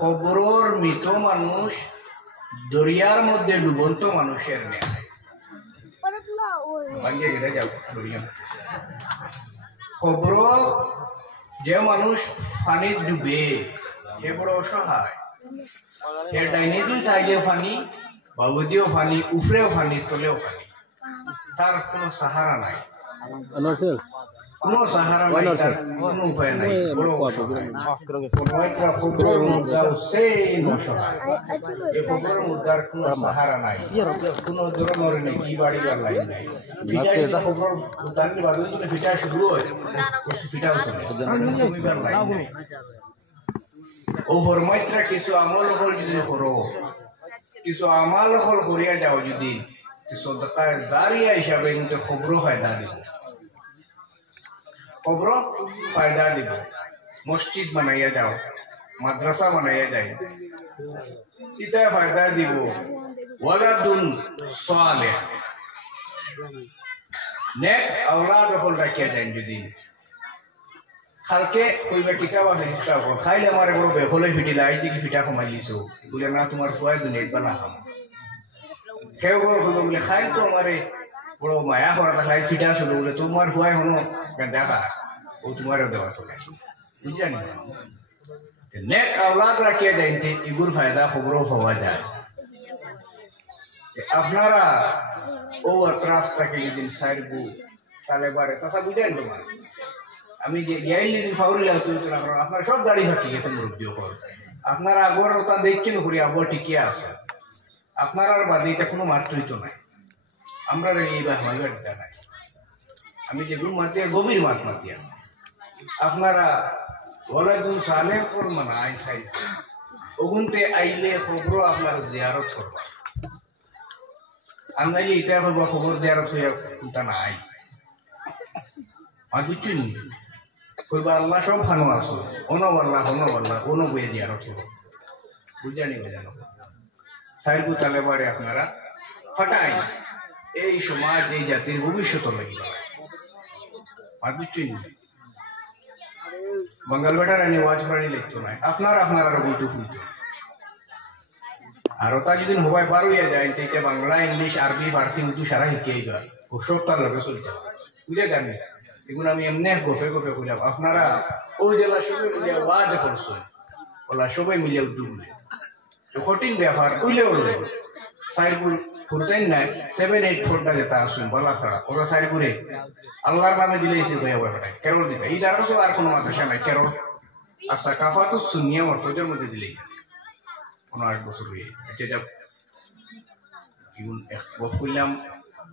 খবরের মৃত মানুষ দরিয়ার মধ্যে ডুবন্ত মানুষের ন্যায় ভাঙিয়ে গেলে যাও দরিয়া খবর যে মানুষ পানি ডুবে সে বড় অসহায় এর ডাইনে দিন চাইলেও পানি বাবুদিও পানি উপরেও পানি তলেও পানি তার কোনো সাহারা নাই কোনো সাহারা নাই তার কোনো উপায় নাই বড় অসহায় খবরের মুদ্রাও সেই অসহায় এই খবরের মুদ্রার কোনো সাহারা নাই কোনো ধরনের নেই কি বাড়ি আর লাইন নাই ফিটা খবর উদাহরণ বাদে যদি ফিটা শুরু হয় ফিটাও চলে জমিবার লাইন নাই ও ফরমাইত্রা কিছু আমল হল যদি করো কিছু আমাল হল করিয়া যাও যদি সদকার জারিয়া হিসাবে কিন্তু খবর ফায়দা দিব খবর ফায়দা দিব মসজিদ বানাইয়া যাও মাদ্রাসা বানাইয়া যায় ইটা ফায়দা দিব ওয়ালাদুন সালেহ নেক আওলাদ হল রাখিয়া যায় যদি খালকে কইবা কিতাব ফেরিস্তা কর খাইলে আমার বড় বেহলে ফিটিলা এই দিকে ফিটা কমাই লিছো বলে না তোমার ফুয়াই দুনিয়া বানা খাম কেউ বড় কইব বলে খাইল তো আমারে বড় মায়া করা খাই ফিটা শুধু বলে তোমার ফুয়াই হনো দেখা ও তোমারও দেওয়া চলে বুঝলেন নেক আওলাদ রাখিয়া যাইতে এগুর ফায়দা খবরও পাওয়া যায় আপনারা ও আত্রাফ থেকে যদি সাইরবু তাহলে বারে কথা বুঝেন তোমার আমি যে গাইলি ফাউরিলা তুলতে না আপনারা সব দাড়ি হাঁটি গেছে মুরব্বী হল আপনারা আগর ওটা দেখছেন করি আবার টিকিয়ে আছে আপনার আর বাদে এটা কোনো মাত্রই তো নাই আমরা এই ভাইবার দিতে নাই আমি যেগুলো মাতিয়া গভীর মাত মাতিয়া আপনারা ওয়ালাদুন সালেহ ফরমান আই সাইড ওগুনতে আইলে খবর আপনার জিয়ারত করবা আমি এটা হবো খবর জিয়ারত হইয়া তা নাই আর বুঝছেন কইবা আল্লাহ সব ফানো আসো অনবাল্লাহ কোনো বইয়ে দিয়ে রাখো বুঝানি বোঝানো সাইবু তালেবারে আপনারা ফাটাই এই সমাজ এই জাতির ভবিষ্যৎ লাগি আর বুঝছেন বাঙ্গাল বেটার আনি ওয়াজ প্রাণী লিখতো না আপনারা আর বইটু ফুলতো আর ওটা যদি হবাই পারুইয়া যায় সেইটা বাংলা ইংলিশ আরবি ফার্সি উর্দু সারা শিখিয়ে যায় ও সব তার লগে চলতে বুঝে জানি এগুলো আমি এমনি গোফে বললাম আপনারা ওই জেলা সবাই মিলিয়ে ওয়াজ করছেন ওলা সবাই মিলিয়ে উদ্যোগ নেয় কঠিন ব্যাপার উইলেও সাইরপুর ফুরতেন নাই 7-8 যেটা আসুন বলা ছাড়া ওরা সাইরপুরে আল্লাহর নামে দিলে এসে হয়ে ব্যাপারটা কেরল দিতে এই যারা সব আর কোনো মাদ্রাসা নাই কেরল আর সাকাফাত সুনিয়া মর্তজের মধ্যে দিলেই 15 বছর হয়ে আচ্ছা যা করলাম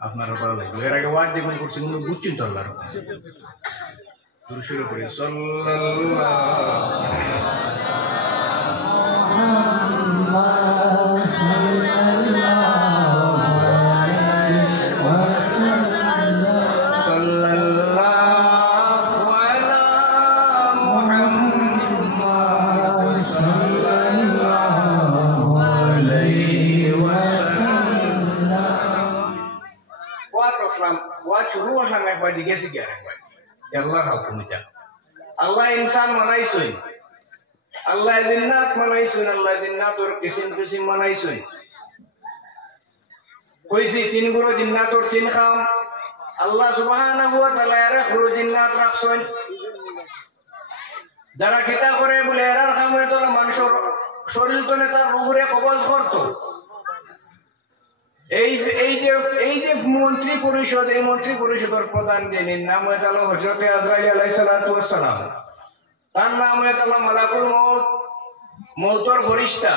আপনার ভালো লাগবে এর আগে ওয়াজ যেগুলো করছি কোনো বুঝছেন তো আল্লাহর শুরু করি আল্লাহ ইনসান মানাইছই আল্লাহ জিন্নাত মানাইছই আল্লাহ জিন্নাতর কিসিম মানাইছই কইছি 3 গুরু জিন্নাতর 3 খাম আল্লাহ সুবহানাহু ওয়া তাআলা এর গুরু জিন্নাত রাখছই যারা কিতা করে বলে এরার খাম হয়ে তোলা মানুষের শরীর তলে তার রূহে কবজ করতো এই যে মন্ত্রী পরিষদ এই মন্ত্রী পরিষদের প্রধান যিনি নাম হয়ে হযরত আজরাইল আলাইহিস সালাতু ওয়াস সালাম তার নাম হয়ে মালাকুল মউতর ফেরেশতা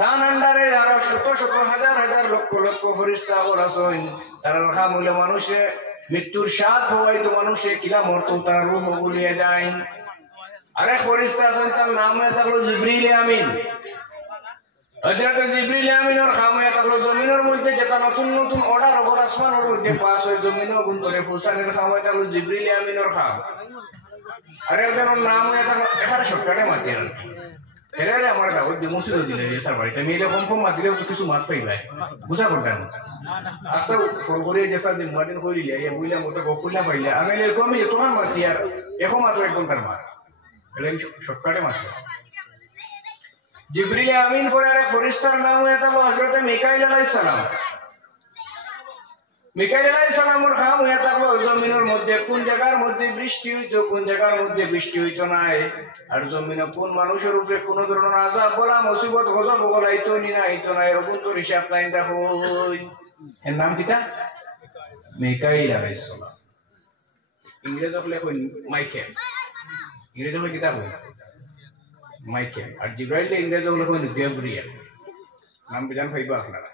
তার আন্ডারে আরো শত শত হাজার লক্ষ ফেরেশতা আছেন তার কাম হলো মানুষে মৃত্যুর স্বাদ হওয়াইতো মানুষে কিলা মরতো তার রূহ বলিয়ে যায় আরেক ফেরেশতা আছেন তার নাম হয়ে জিবরিল আমিন হযরত জিবরিল আমিনের খাম হইয়া থাকলো জমিনের মধ্যে যেটা নতুন নতুন অর্ডার ওপর আসমানের মধ্যে পাস হয় জমিনও গুন্তরে পৌঁছানোর খাম হইয়া থাকলো জিবরিল আমিনের খাম আর একজনের নাম হইয়া থাকলো এখানে শর্টকাটে মাতিয়ে আর এরারে আমার দাওয়াত দিয়ে মসজিদ দিলে স্যার বাড়িতে আমি এটা কম কম মাতিলেও কিছু মাত পাইলাই বুঝা করতাম আস্তে ফোন করে যেসা দিন মাটিন করিলে ইয়া বুইলা মতো গকুলা পাইলে আমি এরকমই তোমার মাতি আর এখন মাত্র 1 ঘন্টার মাত এলে শর্টকাটে মাতি জিবরিল আমিন পরে আরেক ফেরেশতার নাম হয়ে থাকলো হযরত মিকাইল আলাইহিস সালাম মিকাইল আলাইহিস সালামের কাম হয়ে থাকলো জমিনের মধ্যে কোন জায়গার মধ্যে বৃষ্টি হইতো কোন জায়গার মধ্যে বৃষ্টি হইতো না আর জমিনে কোন মানুষের উপরে কোন ধরনের আযাব বলা মুসিবত গজব বলাইতো নি না হইতো না এরকম তো হিসাব নাই দেখো এর নাম কিটা মিকাইল আলাইহিস সালাম ইংরেজি হলে কই মাইকেল ইংরেজি হলে কিতা কই মাইকেল আর জিব্রাইল ইংরেজি হলে কই গ্যাব্রিয়েল নাম বিধান পাইবা আপনারা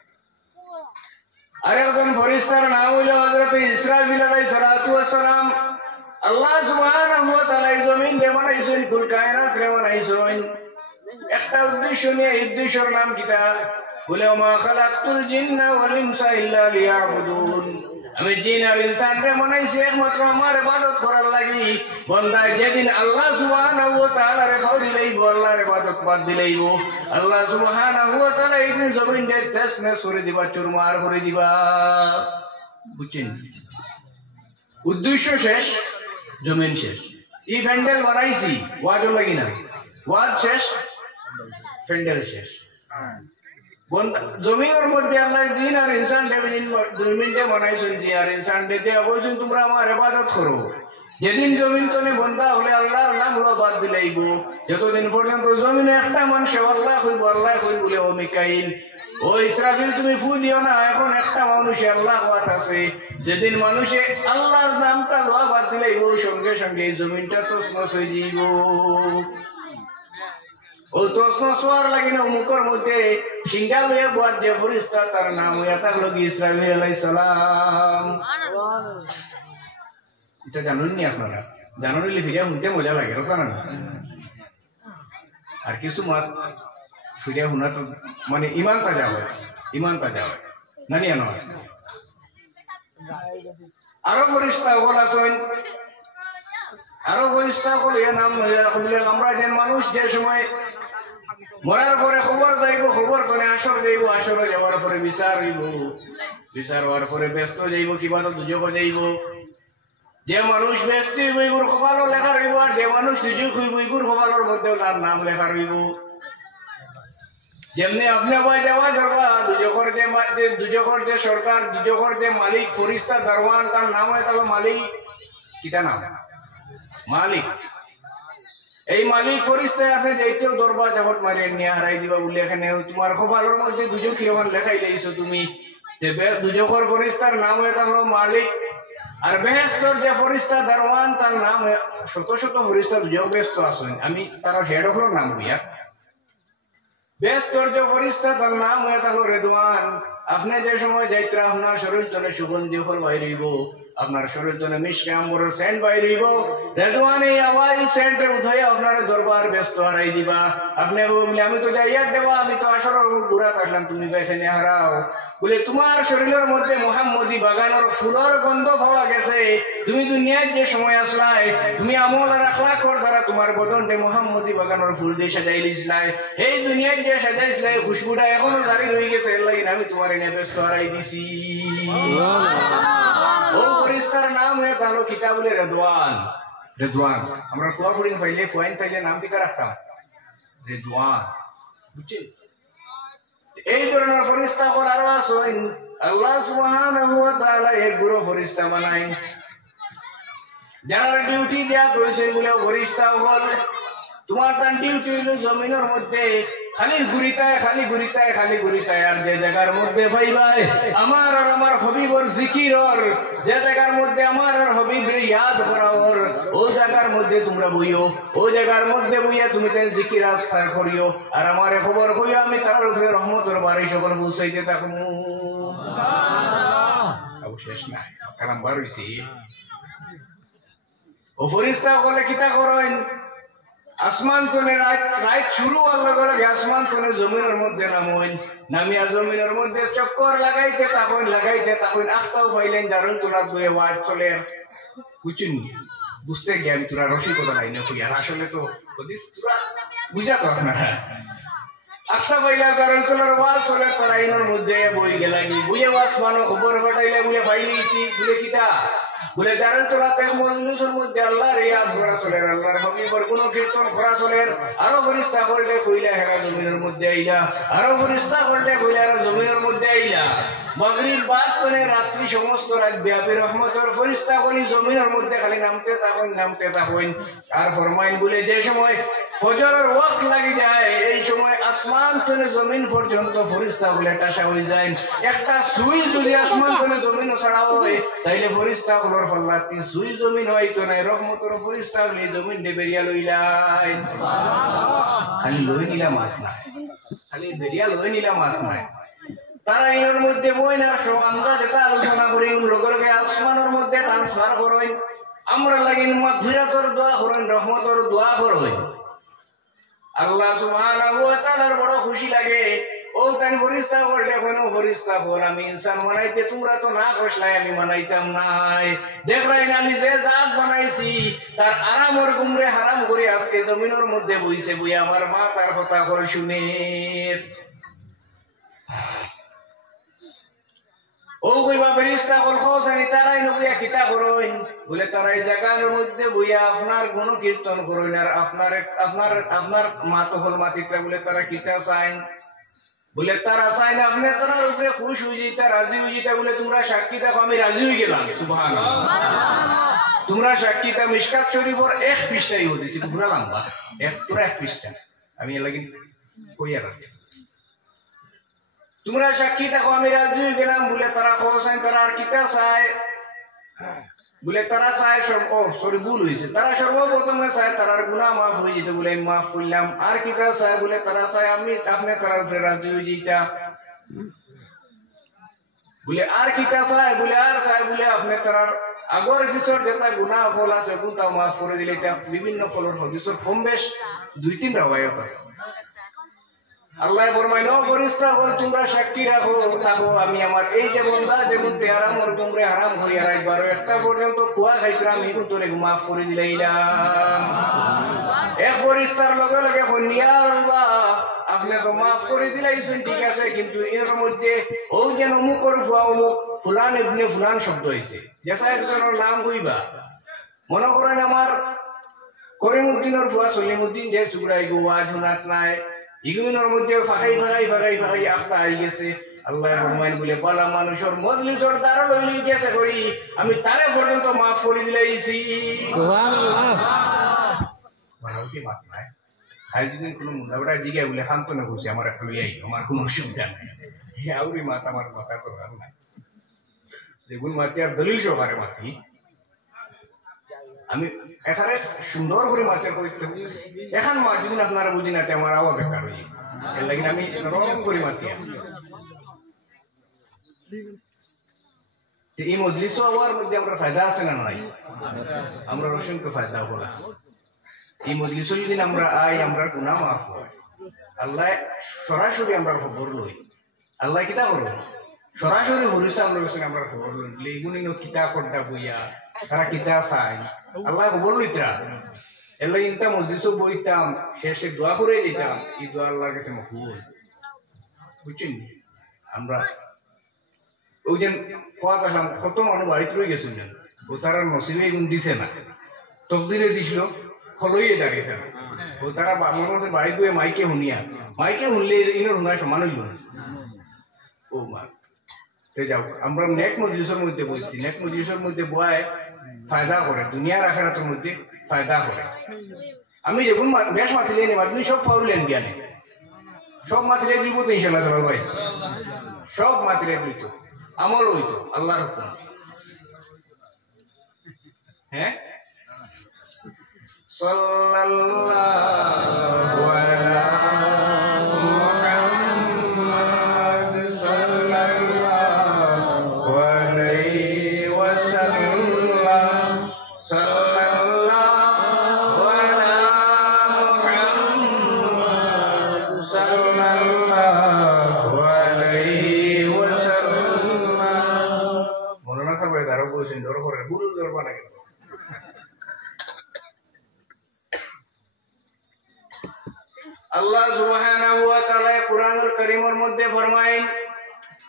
আরেকজন ফেরেশতার নাম হলো হযরত ইসরাফিল আলাইহিস সালাতু ওয়াস সালাম আল্লাহ সুবহানাহু ওয়া তাআলা এই জমিন কে বানাইছেন কুল কায়নাত রে বানাইছেন একটা উদ্দেশ্য নিয়ে এই উদ্দেশ্যের নাম কিটা বলে মা খালাকতুল জিন্না ওয়াল ইনসা ইল্লা লিয়াবুদুন আমি জিন আর ইনসানকে বানাইছি একমাত্র আমার ইবাদত করার লাগি বান্দা যেদিন আল্লাহ সুবহানাহু ওয়া তাআলার কওলি লইব আল্লাহর ইবাদত বাদ দিলাইব আল্লাহ সুবহানাহু ওয়া তাআলা এই দিন জমিনকে তসনস করে দিবা চুরমার করে দিবা বুঝছেন উদ্দেশ্য শেষ জমিন শেষ এই ফ্যান্ডেল বানাইছি ওয়াজও লাগি না ওয়াজ শেষ ফ্যান্ডেল শেষ জমিনের মধ্যে আল্লাহ জিন আর ইনসান জমিনকে বানাইছেন জি আর ইনসান ডেতে বলছেন তোমরা আমার ইবাদত করো যেদিন জমিন তনে বন্ধা হলে আল্লাহর নাম হলো বাদ দিলাইব যতদিন পর্যন্ত জমিনে একটা মানুষ আল্লাহ কইব বলে ও মিকাইল ও ইসরাফিল তুমি ফু দিও না এখন একটা মানুষে আল্লাহ ওয়াত আছে যেদিন মানুষে আল্লাহর নামটা লওয়া বাদ দিলাইব সঙ্গে সঙ্গে জমিনটা তছনছ হয়ে যাইব ও তছনছ হওয়ার লাগে না মুখের মধ্যে সিংহা লইয়া বাদ যে ফেরেশতা তার নাম হইয়া থাকলো ইসরাফিল আলাইহিস সালাম এটা জানুন নি আপনারা জানুন নিলে ফিরিয়া শুনতে মজা লাগে রতা না আর কিছু মাত ফিরিয়া শোনা তো মানে ইমান তাজা হয় না নিয়ে নয় আরো ফেরেশতা বলা আছেন আরো ফেরেশতা বলে নাম আমরা যে মানুষ যে সময় মরার পরে খবর যাইব খবর তো আসর যাইব আসরে যাওয়ার পরে বিচার হইব বিচার হওয়ার পরে ব্যস্ত যাইব কিবা তো দুজক যাইব যে মানুষ ব্যস্ত হইব ইগুর কপালও লেখা রইব আর যে মানুষ সুযোগ হইব ইগুর কপালের মধ্যেও তার নাম লেখা রইব যেমনি আপনি আবার দেওয়া ধরবা দুজকর যে সরকার দুজকর যে মালিক ফেরেশতা দরওয়ান তার নাম হয় তাহলে মালিক কিটা নাম মালিক এই মালিক ফেরেশতায় আপনি যাইতেও দরবা জগৎ মারিয়ে নিয়ে হারাই দিবা বলে এখানে তোমার কপালের মধ্যে দুজক কিরকম লেখাই দিয়েছো তুমি দুজকর ফেরেশতার নাম হয় তাহলে মালিক আর বেহেশতর যে ফেরেশতা দরওয়ান তার নাম শত শত ফেরেশতা দুজক ব্যস্ত আছেন আমি তার হেড হলোর নাম বুঝা বেহেশতর যে ফেরেশতা তার নাম হয়ে থাকলো রেদওয়ান আপনি যে সময় যাইত্রা আপনার শরীর জন্য সুগন্ধি ফল বাইরিব আপনার শরীর জন্য মিষ্টি আম্বরের সেন্ট বাইরিব রেদওয়ান এই আওয়াজ সেন্টে উঠে আপনার দরবার ব্যস্ত হারাই দিবা আপনি বলে আমি তো যাইয়া দেবা আমি তো আসলে দূরাত আসলাম তুমি এখানে হারাও বলে তোমার শরীরের মধ্যে মুহাম্মদি বাগানের ফুলের গন্ধ পাওয়া গেছে তুমি দুনিয়ার যে সময় আসলাই তুমি আমল আর আখলাকর দ্বারা তোমার বদনটে মুহাম্মদি বাগানের ফুল দিয়ে সাজাই দিছিলাই এই দুনিয়ার যে সাজাইছিলাই খুশবুটা এখনো জারি রয়ে গেছে এর লাগি আমি তোমার এনে ব্যস্ত হারাই দিছি ও ফেরেশতার নাম হয়ে তাহলে কিতাব বলে রেদওয়ান আমরা কুয়া ফুড়িং পাইলে ফুয়াইন পাইলে নাম কিতা রাখতাম রেদওয়ান বুঝছেন এই ধরনের ফেরেশতা কল আরো আছেন আল্লাহ সুবহানাহু ওয়া তাআলা এক গুরু ফেরেশতা বানাই যারা ডিউটি দেয়া করেছেন বলে ফেরেশতা হল তোমার তার ডিউটি হলো জমিনের মধ্যে খালি ঘুরিতায় আর যে জায়গার মধ্যে ভাইবাই আমার আর আমার হবিবর জিকিরর যে জায়গার মধ্যে আমার আর হবিবের ইয়াদ করাওর ও জায়গার মধ্যে তোমরা বইও ও জায়গার মধ্যে বইয়া তুমি তাই জিকির আস্থার করিও আর আমার খবর কইও আমি তার উপরে রহমতের বাড়ি সকল পৌঁছাইতে থাকুন শেষ নাই কালাম বার হইছি ও ফেরেশতা বলে কিতা করেন আসমান তনে রাত শুরু হওয়ার লগে লগে আসমান তনে জমিনের মধ্যে নামইন, নামিয়া জমিনের মধ্যে চক্কর লাগাইতে তখন আখতাও পাইলেন দারুন তোরা বয়ে ওয়াজ চলে বুঝুন বুঝতে জ্ঞান তোরা রসিকতা নাই না আর আসলে তো তোরা বুঝা তো আপনারা আখতা পাইলা দারুন তোলার ওয়াজ চলে তারা ইনোর মধ্যে বই গেলাগি বুঝে ওয়াজ মানো খবর ঘটাইলে বলে পাইলেছি বলে কিটা বলে দারুন তোলা তেজ মজলিসের মধ্যে আল্লাহর ইয়াদ করা চলে আল্লাহর হাবিবের গুণ কীর্তন করা চলে আরো ফেরেশতা করলে কইলা হেরা জমিনের মধ্যে আইলা আরো ফেরেশতা করলে কইলা হেরা জমিনের মধ্যে আইলা মাগরিব বাদ করে রাত্রি সমস্ত রাত ব্যাপী রহমতের ফেরেশতা বলি জমিনের মধ্যে খালি নামতে থাকুন আর ফরমাইন বলে যে সময় ফজরের ওয়াক্ত লাগি যায় এই সময় আসমান থেকে জমিন পর্যন্ত ফেরেশতা বলে টাসা হয়ে যায় একটা সুই যদি আসমান থেকে জমিন ছাড়াও হয় তাইলে ফেরেশতা গুলোর ফল্লাতি সুই জমিন হয়তো নাই রহমতের ফেরেশতা বলে জমিন দে বেরিয়া লইলাই খালি লই নিলা মাত না খালি বেরিয়া লই নিলা মাত নাই তারা এর মধ্যে বই না আমরা যেটা আলোচনা করি লগে লগে আসমানের মধ্যে ট্রান্সফার করেন আমরা লাগিন মাগফিরাতের দোয়া করেন রহমতের দোয়া করেন আল্লাহ সুবহানাহু ওয়া তাআলার বড় খুশি লাগে ও তাই ফেরেশতা বললে কোনো ফেরেশতা বল আমি ইনসান বানাইতে তোমরা তো না কইলাই আমি বানাইতাম নাই দেখলাই না আমি যে জাত বানাইছি তার আরামর গুমরে হারাম করে আজকে জমিনের মধ্যে বইছে বই আমার মা তার কথা করে শুনে ও কইবা ফেরেশতা বল খাওয়ানি তারাই নবুয়া কিতা করেন বলে তারাই জায়গার মধ্যে বইয়া আপনার গুণ কীর্তন করেন আর আপনার মা তো হল মাতিটা বলে তারা কিতা চাইন বলে তারা চাই না আপনি তারা উপরে খুশ হয়ে যেটা রাজি হয়ে যেটা বলে তোমরা সাক্ষী থাকো আমি রাজি হয়ে গেলাম সুবহানাল্লাহ তোমরা সাক্ষীটা মিশকাত শরীফের এক পৃষ্ঠাই হতেছি পুরা লম্বা পুরা এক পৃষ্ঠা আমি লাগি কইয়া রাখি তোমরা সাক্ষী থাকো আমি রাজি হয়ে গেলাম বলে তারা খোঁজায় তারা আর কিতা চায় বলে তারা চায় ভুল হয়েছে তারা সর্বপ্রথমে চায় তার গুনাহ মাফ হয়ে যেতে বলে আমি মাফ করলাম আর কিতা চায় বলে তারা চায় আমি আপনি তার উপরে রাজি হয়ে যেটা বলে আর কিতা চায় বলে আর চায় বলে আপনি তার আগর পিছর যেটা গুনাহ ফল আছে কোনটাও মাফ করে দিলে এটা বিভিন্ন ফলের হদিসের কম বেশ 2-3 রাওয়ায়াত আছে আল্লাহ ফরমাইলো ফেরেশতা বল তোমরা সাক্ষী রাখো থাকো আমি আমার এই যে বান্দা যেমন আরাম ওর গুমরে হারাম করিয়া রাখবার একটা পর্যন্ত কুয়া খাইছিলাম আমি তোরে মাফ করে দিলাম এক ফেরেশতার লগে লগে ইয়া আল্লাহ আপনি তো মাফ করে দিলাইছেন ঠিক আছে কিন্তু এর মধ্যে ও যেন অমুকর ফুয়া অমুক ফুলান ইবনে ফুলান শব্দ হয়েছে যেসা একজনের নাম কইবা মনে করেন আমার করিমউদ্দিনের ফুয়া সলিমউদ্দিন যে চুগড়াই গোয়া ঝুনাত নাই ইগুনের মধ্যে ফাঁকাই আখতা আই গেছে আল্লাহ রহমান বলে বলা মানুষের মজলিসের দ্বারা লইলি গেছে করি আমি তারে পর্যন্ত মাফ করে দিলাইছি যদি কোনো মুদাবটা জিগে বলে শান্ত না করছি আমার একটা লইয়াই আমার কোনো অসুবিধা নাই আউরি মাত আমার কথা করার নাই যেগুলো মাতি আর দলিল সহকারে মাতি আমি এখানে সুন্দর করে মাছের করতে এখন মাছ যদি আপনারা বুঝি না আমার আওয়া বেকার হয়ে এর লাগে আমি রকম করে মাতি এই মজলিস হওয়ার মধ্যে আমরা ফায়দা আছে না নাই আমরা অসংখ্য ফায়দা হল আছে এই মজলিস যদি আমরা আই আমরা গুনাহ মাফ হয় আল্লাহ সরাসরি আমরা খবর লই আল্লাহ কিতা করবো সরাসরি হরিসা আমরা খবর লই এগুলি কিতা করটা বইয়া তারা কিতা চাই আল্লাহ খবর লইতা এর লাগে ইনটা মজলিসও বইতাম শেষে দোয়া করে দিতাম এই দোয়া আল্লাহর কাছে মকবুল বুঝছেন আমরা ওই যে কথা আসলাম কত মানুষ বাড়িতে রয়ে গেছিলেন ও তারা নসিবে গুণ দিছে না তকদিরে দিছিল খলইয়ে দাঁড়িয়েছে না ও তারা মনে হচ্ছে বাড়ি দুয়ে মাইকে শুনলে ইনোর শুনায় সমান হইল না ও মা যাও আমরা নেক মজলিসের মধ্যে বসছি নেক মজলিসের মধ্যে বয় ফায়দা করে দুনিয়ার আখিরাতের মধ্যে ফায়দা করে আমি যখন বেশ মাতিলে নেব তুমি সব পাউলেন জ্ঞানে সব মাতিলে দিব তো ইনশাল্লাহ তোমার ভাই সব মাতিলে দিত আমল হইতো আল্লাহর হুকুম হ্যাঁ সাল্লাল্লাহু আলা করে তারও বলছেন ধরো করে বুড়ো ধরবা নাকি আল্লাহ সুবহানাহু ওয়া তাআলা কুরআনুল কারীমের মধ্যে ফরমায়েন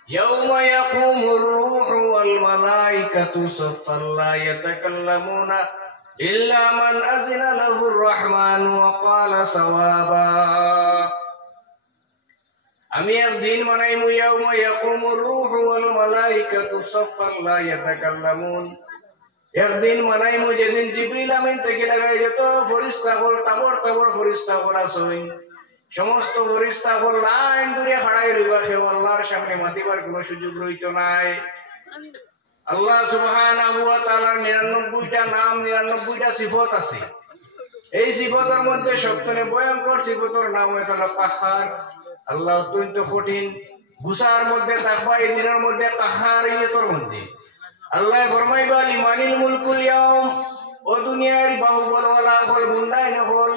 ইয়াউমা ইয়াকুমুর রূহু ওয়াল মালাইকাতু সাফফান লা ইয়াতাকাল্লামুনা ইল্লা মান আযিনা লাহুর রাহমানু ওয়া ক্বালা সাওয়াবা আমি একদিন বানাইমু ইয়াউমা ইয়াকুমুর রূহু ওয়াল মালাইকাতু সাফফান লা ইয়াতাকাল্লামুন একদিন বানাইমু যেদিন জিবরিল আমিন থেকে লাগাই যত ফেরেশতাগণ তাবড় তাবড় ফেরেশতাগণ আসেন সমস্ত ফেরেশতাগণ লাইন ধরে খাড়াই রইবা সে আল্লাহর সামনে মাতিবার কোনো সুযোগ রইতো নাই আল্লাহ সুবহানাহু ওয়া তাআলার 99টা নাম 99টা সিফত আছে এই সিফতের মধ্যে সবথেকে ভয়ঙ্কর সিফতের নাম হলো কাহার আল্লাহ অত্যন্ত কঠিন গুসার মধ্যে তাকবা এই দিনের মধ্যে কাহারিয়তের মধ্যে আল্লাহ ফরমাইবা লিমানিল মুলকুল ইয়াউম ও দুনিয়ার বাহুবল ওয়ালা হল মুন্ডাই নহল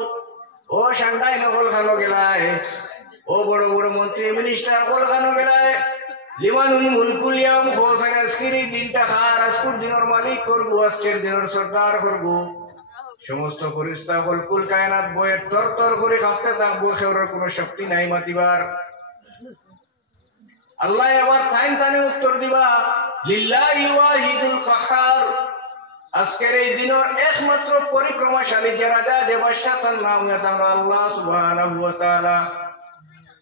ও শান্ডাই নহল খানো গেলায় ও বড় বড় মন্ত্রী মিনিস্টার হল খানো গেলায় লিমানুল মুলকুল ইয়াউম হোসেন আজকের দিনটা খার আজকের দিনের মালিক করবো আজকের দিনের সর্দার করবো সমস্ত ফেরেশতা হল কুল কায়নাত বয়ে তর তর করে কাঁপতে থাকবো সেওর কোনো শক্তি নাই মাতিবার আল্লাহ আবার টাইম টানে উত্তর দিবা লিল্লাহি ওয়াহিদুল কাহার আজকের এই দিনের একমাত্র পরিক্রমাশালী যে রাজা যে বাদশা তার নাম হলো আল্লাহ সুবহানাহু ওয়া তাআলা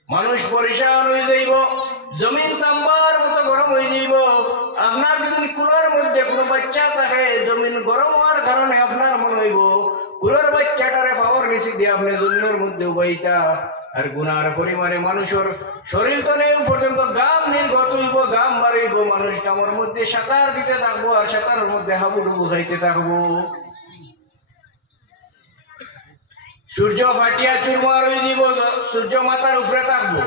মানুষ পরিশান হয়ে যাইব জমিন তাম্বার মতো গরম হয়ে যাইব আপনার যদি কুলার মধ্যে কোনো বাচ্চা থাকে জমিন গরম হওয়ার কারণে আপনার মনে হইব কুলার বাচ্চাটারে পাওয়ার নিচে দিয়ে আপনি জমিনের মধ্যে উবাইতা আর গুনার পরিমাণে মানুষের শরীর তো নেই পর্যন্ত গাম নির্গত হইব গাম বাড়িব মানুষ কামর মধ্যে সাঁতার দিতে থাকবো আর সাঁতারের মধ্যে হাবুডুবু খাইতে থাকবো সূর্য ফাটিয়া চুরমার হয়ে দিব সূর্য মাথার উপরে থাকবো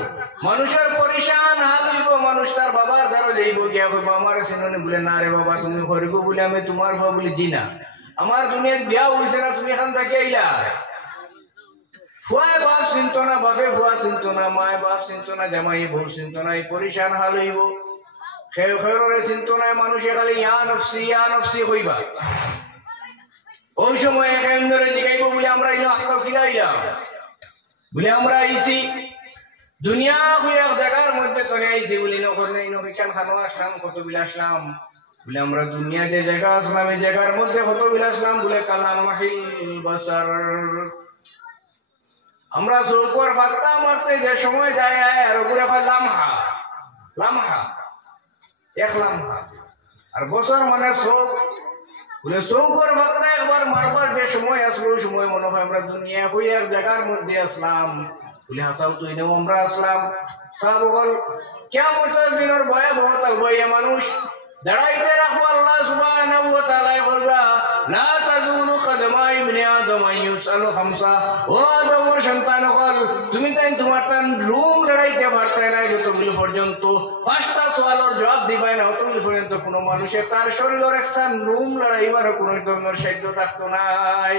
মানুষের পরিশান হাত হইব মানুষ তার বাবার দ্বারা যাইব গিয়া কইব আমার সিননি বলে না রে বাবা তুমি হরিব বলে আমি তোমার বাবা বলে জি না আমার দুনিয়ার বিয়া হয়েছে না তুমি এখান থেকে আইলা ফুয়ায় বাপ চিন্ত না বাপে ফুয়া চিন্ত না মায় বাপ চিন্ত না জামাই বউ চিন্ত না এই পরিশান হাল হইব খেয়ে চিন্ত না মানুষে খালি ইয়া নফসি হইবা ওই সময় ধরে জিগাইব বলে আমরা ইনো আখতাও কিনাইলাম বলে আমরা আইছি দুনিয়া হয়ে এক জায়গার মধ্যে তনে আইছি বলে ইনকান খানো আসলাম কত বিল আসলাম বলে আমরা দুনিয়া যে জায়গা আসলাম এই জায়গার মধ্যে কত বিল আসলাম বলে কালান মাহিল বাসার আমরা চৌকর ফাঁকতা মারতে যে সময় যায় আর ওগুলো লামহা লামহা এক লামহা আর বছর মানে চোখ বলে চৌকর ফাঁকতা একবার মারবার যে সময় আসলো সময় মনে হয় আমরা দুনিয়া হয়ে এক জায়গার মধ্যে আসলাম বলে হাসাও তুই নেও আমরা আসলাম সব বল কেমন দিনের ভয়াবহতা ভয়ে মানুষ দাঁড়াইতে রাখবো আল্লাহ সুবহানাহু ওয়া তাআলা বলবা লা তাজুলু কদমা ইবনে আদম ইউসালু খামসা ও আদমের সন্তান হল তুমি তাই তোমার তান রুম লড়াইতে পারতে না যতগুলো পর্যন্ত পাঁচটা সওয়ালের জবাব দিবাই না ততগুলো পর্যন্ত কোনো মানুষের তার শরীরের একটা রুম লড়াইবার কোনো ধরনের সাধ্য থাকতো নাই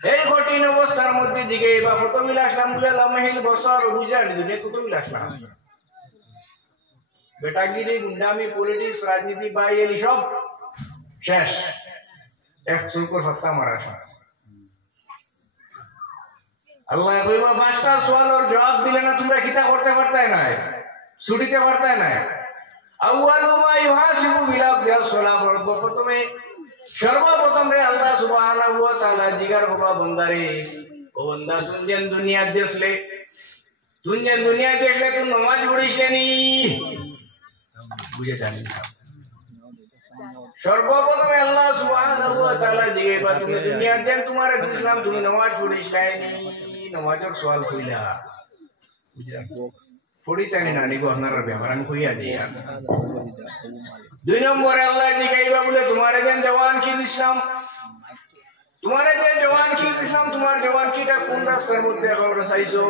এই কঠিন অবস্থার মধ্যে দিকে বা কত মিল আসলাম বলে লামহিল বছর বুঝান দিলে কত মিল আসলাম বেটাগিরি গুন্ডামি পলিটিক্স রাজনীতি বাই এলি সব শেষ এক চুলকর হত্যা মারা আল্লাহ কইবা পাঁচটা সওয়ালের জবাব দিলে না তোমরা কিতা করতে পারতে না ছুটিতে পারতে না আউয়ালু মা ইউহাসিবু বিল সালাহ প্রথমে সর্বপ্রথম রে আল্লাহ সুবহানাহু ওয়া তাআলা জিগার হবা বন্দারে ও বন্দা তুই দুনিয়া দেখলে তুই দুনিয়া দেখলে তুই নামাজ পড়িস নি বুঝে জানি সর্বপ্রথমে আল্লাহ সুবহানাহু ওয়া তাআলা জিগাইবা তুমি দুনিয়া দেন তোমারে দিলাম তুমি নামাজ পড়িস নি নামাজের সওয়াল কইলা বুঝলা পড়িতানি না নিগো আপনার ব্যাপার আমি কইয়া দিই দুই নম্বরে আল্লাহ জিগাইবা বলে তোমারে দেন জওয়ান কি দিলাম তোমারে দেন জওয়ান কি দিলাম তোমার জওয়ান কিটা কোন রাস্তার মধ্যে এখন চাইছো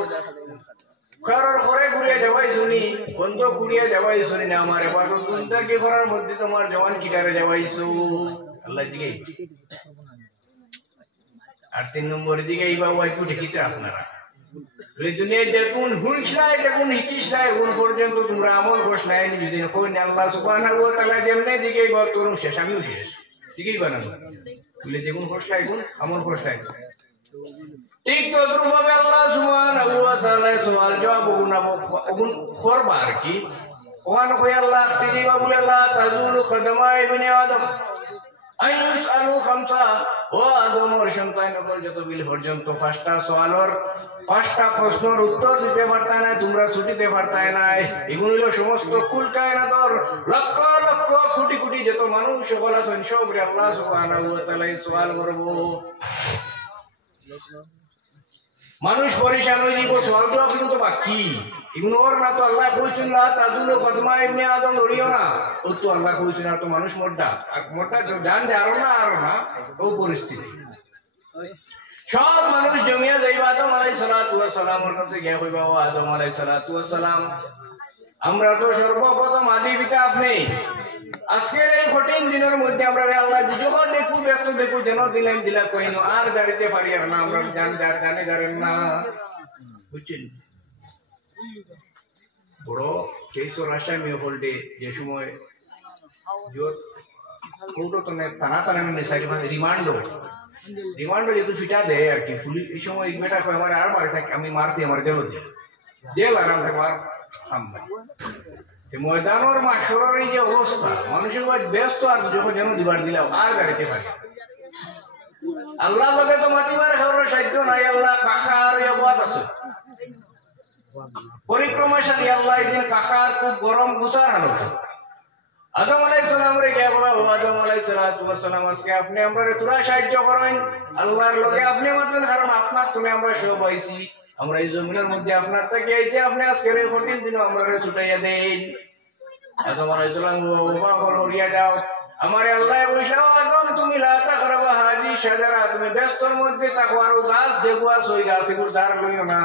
কারোর ঘরে ঘুরিয়ে যাবাই শুনি বন্ধ ঘুরিয়ে যাবাই শুনি না আমার এবার কোনটা কি করার মধ্যে তোমার জওয়ান কিটারে যাবাইছো আল্লাহ জিগাই আর তিন নম্বরের দিকে এই বাবু একটু ঢেকিতে আপনারা দুনিয়ায় দেখুন হুঁশ নাই দেখুন হিকিস নাই এখন পর্যন্ত তোমরা আমল করছ নাই যদি কই আল্লাহ সুবহানাহু ওয়া তাআলা যেমনে দিকে তোর শেষ আমিও শেষ ঠিকই বানাবো বলে দেখুন করছ নাই এখন আমল করছ নাই ঠিক তো দ্রুভাবে আল্লাহ সুবহানাহু ওয়া তাআলা সওয়াল জবাব ওগুন করবা আর কি ওখানে কই আল্লাহ তিজিবা বলে আল্লাহ তাজুলু কদমা ইবনে আদম আইয়ুস আলু খামসা ও আদমর সন্তান পর্যন্ত বিল পর্যন্ত পাঁচটা সওয়ালের পাঁচটা প্রশ্নের উত্তর দিতে পারতায় না তোমরা ছুটিতে পারতায় না এগুলো হলো সমস্ত কুল কায়নাতর লক্ষ লক্ষ কোটি কোটি যত মানুষ সকল আছেন সব আল্লাহ সুবহানাহু ওয়া তাআলা সওয়াল করব মানুষ পরিশান হয়ে দিব সওয়াল জবাব কিন্তু বাকি ইগনোর না তো আল্লাহ কইছেন লা তাজুলু কদমা ইবনে আদম লড়িও না ও তো আল্লাহ কইছেন আর তো মানুষ মোটা আর মোটা জান দে আর না ও পরিস্থিতি সব মানুষ জমিয়া যাইবা আদম আলাইহিস সালাতু ওয়াস সালামের কাছে গিয়া কইবা ও আদম আলাইহিস সালাতু ওয়াস সালাম আমরা তো সর্বপ্রথম আদি পিতা আপনি আজকের এই কঠিন দিনের মধ্যে আমরা আল্লাহ যখন দেখু ব্যস্ত দেখু যেন দিলেন দিলা কইনো আর গাড়িতে পারি আর না আমরা জানে জানেন না বুঝছেন বড় কেসর আসামি হলডে যে সময় থানা থানা রিমান্ড যেহেতু ফিটা দেয় আর কি পুলিশ এই সময় বেটা আমার আর মারে আমি মারছি আমার জেল আরাম মার সামনে ময়দানোর মাসরের এই যে অবস্থা মানুষের ব্যস্ত আর যখন যেন দিবার দিলাম আর গাড়িতে পারি আল্লাহ লোকে তো মাতিবার খাওয়ার সাহায্য নাই আল্লাহ কাকার বাদ আছে পরিক্রমাশালী আল্লাহ একদিন কাকার খুব গরম গুছার হালত আদম আলাইহিস সালাম রে কে বলা আদম আলাইহিস সালাতু ওয়াস সালাম আজকে আপনি আমরারে তোরা সাহায্য করেন আল্লাহর লগে আপনি মাত্র কারণ আপনার তুমি আমরা সব আইছি আমরা এই জমিনের মধ্যে আপনার থেকে আইছি আপনি আজকে রে কঠিন দিন আমরারে ছুটাইয়া দেন আদম আলাইহিস সালাম ওবা হলিয়া দাও আমার আল্লাহ বলছো আদম তুমি লা তাকরাবা হাজি শাজারা তুমি ব্যস্তর মধ্যে থাকো আর গাছ দেখবা সই গাছ এগুলো দাঁড় লইও না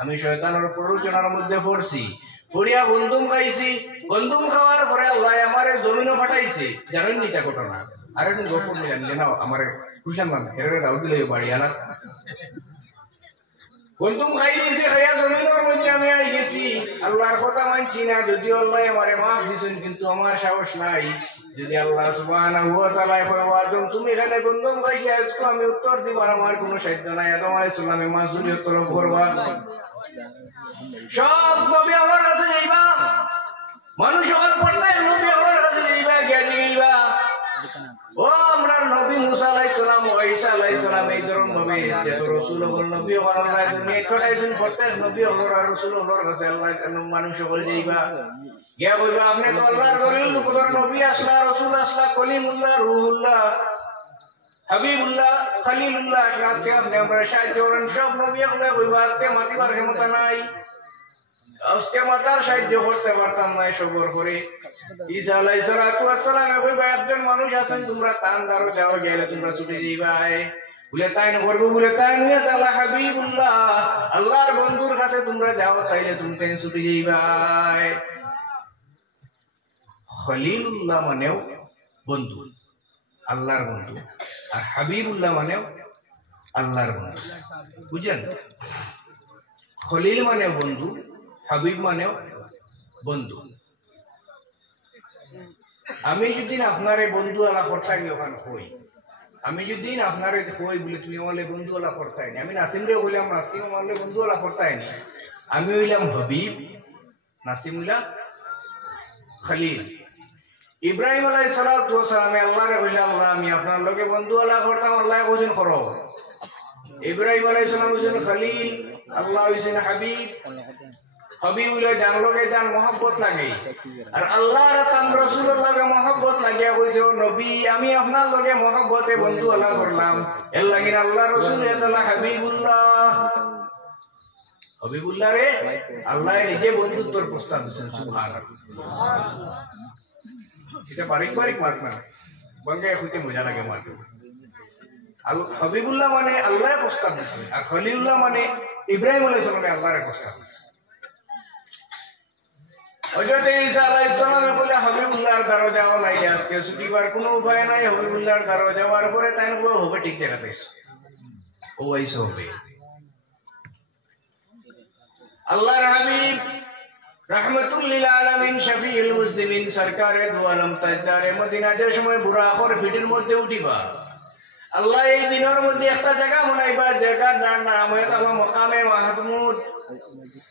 আমি শয়তানের প্ররোচনার মধ্যে পড়ছি পড়িয়া গন্ধুম খাইছি গন্ধুম খাওয়ার পরে আল্লাহ আমারে জমিনও ফাটাইছে জানেন এটা ঘটনা আরে তুমি গোপন জানলে না আমার বুঝলাম না হেরে দাও দিলে বাড়ি আনা গন্ধুম খাই দিয়েছে খাইয়া জমিনের মধ্যে আমি আই গেছি আল্লাহর কথা মানছি না যদিও আল্লাহ আমারে মাফ দিছেন কিন্তু আমার সাহস নাই যদি আল্লাহ সুবহানাহু ওয়া তাআলা আদম তুমি এখানে গন্ধুম খাইছি আজকে আমি উত্তর দিবার আমার কোনো সাধ্য নাই আদম আলাইহিস সালামে মাজুরি উত্তর করবা সব নবী আল্লাহর কাছে যাইবা মানুষ সকল পর্দায় নবী আল্লাহর কাছে যাইবা গিয়া যাইবা ও আমরা নবী মুসা আলাইহিস সালাম ও ঈসা আলাইহিস সালাম এই ধরন নবী যত রাসূল ও নবী আল্লাহ দুনিয়া ছড়াইছেন প্রত্যেক নবী আল্লাহর রাসূল আল্লাহর কাছে আল্লাহ মানুষ সকল যাইবা গিয়া কইবা আপনি তো আল্লাহর জলিল মুকদ্দর নবী আসলা রাসূল আসলা কলিমুল্লাহ রূহুল্লাহ হাবিবুল্লাহ খলিলুল্লাহ আজকে আপনি আমরা সাহায্য করেন সব নবী আল্লাহ কইবা আজকে মাতিবার ক্ষমতা নাই আজকে মাতার সাহায্য করতে পারতাম না সবর করে ঈসা আলাইহিস সালাতু ওয়াস সালাম কইবা একজন মানুষ আছেন তোমরা তান দারো যাও গেলে তোমরা ছুটে যাইবা বলে তাই না করবো বলে তাই নিয়ে তাআলা হাবিবুল্লাহ আল্লাহর বন্ধুর কাছে তোমরা যাও তাইলে তুমি ছুটে যাইবা খলিলুল্লাহ মানেও বন্ধু আল্লাহর বন্ধু আর হাবিবুল্লাহ মানেও আল্লাহর বন্ধু বুঝলেন খলিল মানে বন্ধু হাবিব মানেও বন্ধু আমি যদি আপনার বন্ধু আলা করতাই ওখানে কই আমি যদি আপনার কই বলে তুমি আমার বন্ধু আলা করতাই নি আমি নাসিম রে বললাম নাসিম আমার বন্ধু আলা করতাই নি আমি হইলাম হাবিব নাসিম হইলাম খলিল ইব্রাহিম আলাইহিস সালাতু ওয়াস সালাম আল্লাহর কইলা আল্লাহ আমি আপনার লগে বন্ধু আলা করতাম আল্লাহ কইছেন করো ইব্রাহিম আলাইহিস সালাম কইছেন খলিল আল্লাহ কইছেন হাবিব হাবিব হইলে জান লগে জান মহব্বত লাগে আর আল্লাহর তাম রাসূলের লগে মহব্বত লাগিয়া কইছে নবী আমি আপনার লগে মহব্বতে বন্ধু আলা করলাম এর লাগি আল্লাহ রাসূল তাআলা হাবিবুল্লাহ হাবিবুল্লাহ রে আল্লাহ নিজে বন্ধুত্বর প্রস্তাব দিয়েছেন সুবহানাল্লাহ এটা বারিক বারিক মার্ক না বঙ্গে হইতে মজা লাগে মার্ক হাবিবুল্লাহ মানে আল্লাহ প্রস্তাব দিয়েছে আর খলিলুল্লাহ মানে ইব্রাহিম আলাইহিস সালামে আল্লাহর প্রস্তাব দিয়েছে হযরত ঈসা আলাইহিস সালামে বলে হাবিবুল্লাহর দ্বারা যাওয়া নাই আজকে ছুটিবার কোনো উপায় নাই হাবিবুল্লাহর দ্বারা যাওয়ার পরে তাই হবে ঠিক জায়গাতে ও আইসো হবে আল্লাহর হাবিব রাহমাতুল লিল আলামিন শফিউল মুসলিমিন সরকারে দু আলম তাজদারে মদিনা যে সময় বুরাকর ফিটির মধ্যে উঠিবা আল্লাহ এই দিনের মধ্যে একটা জায়গা বানাইবা, জায়গার নাম হয়ে থাকবো মকামে মাহমুদ।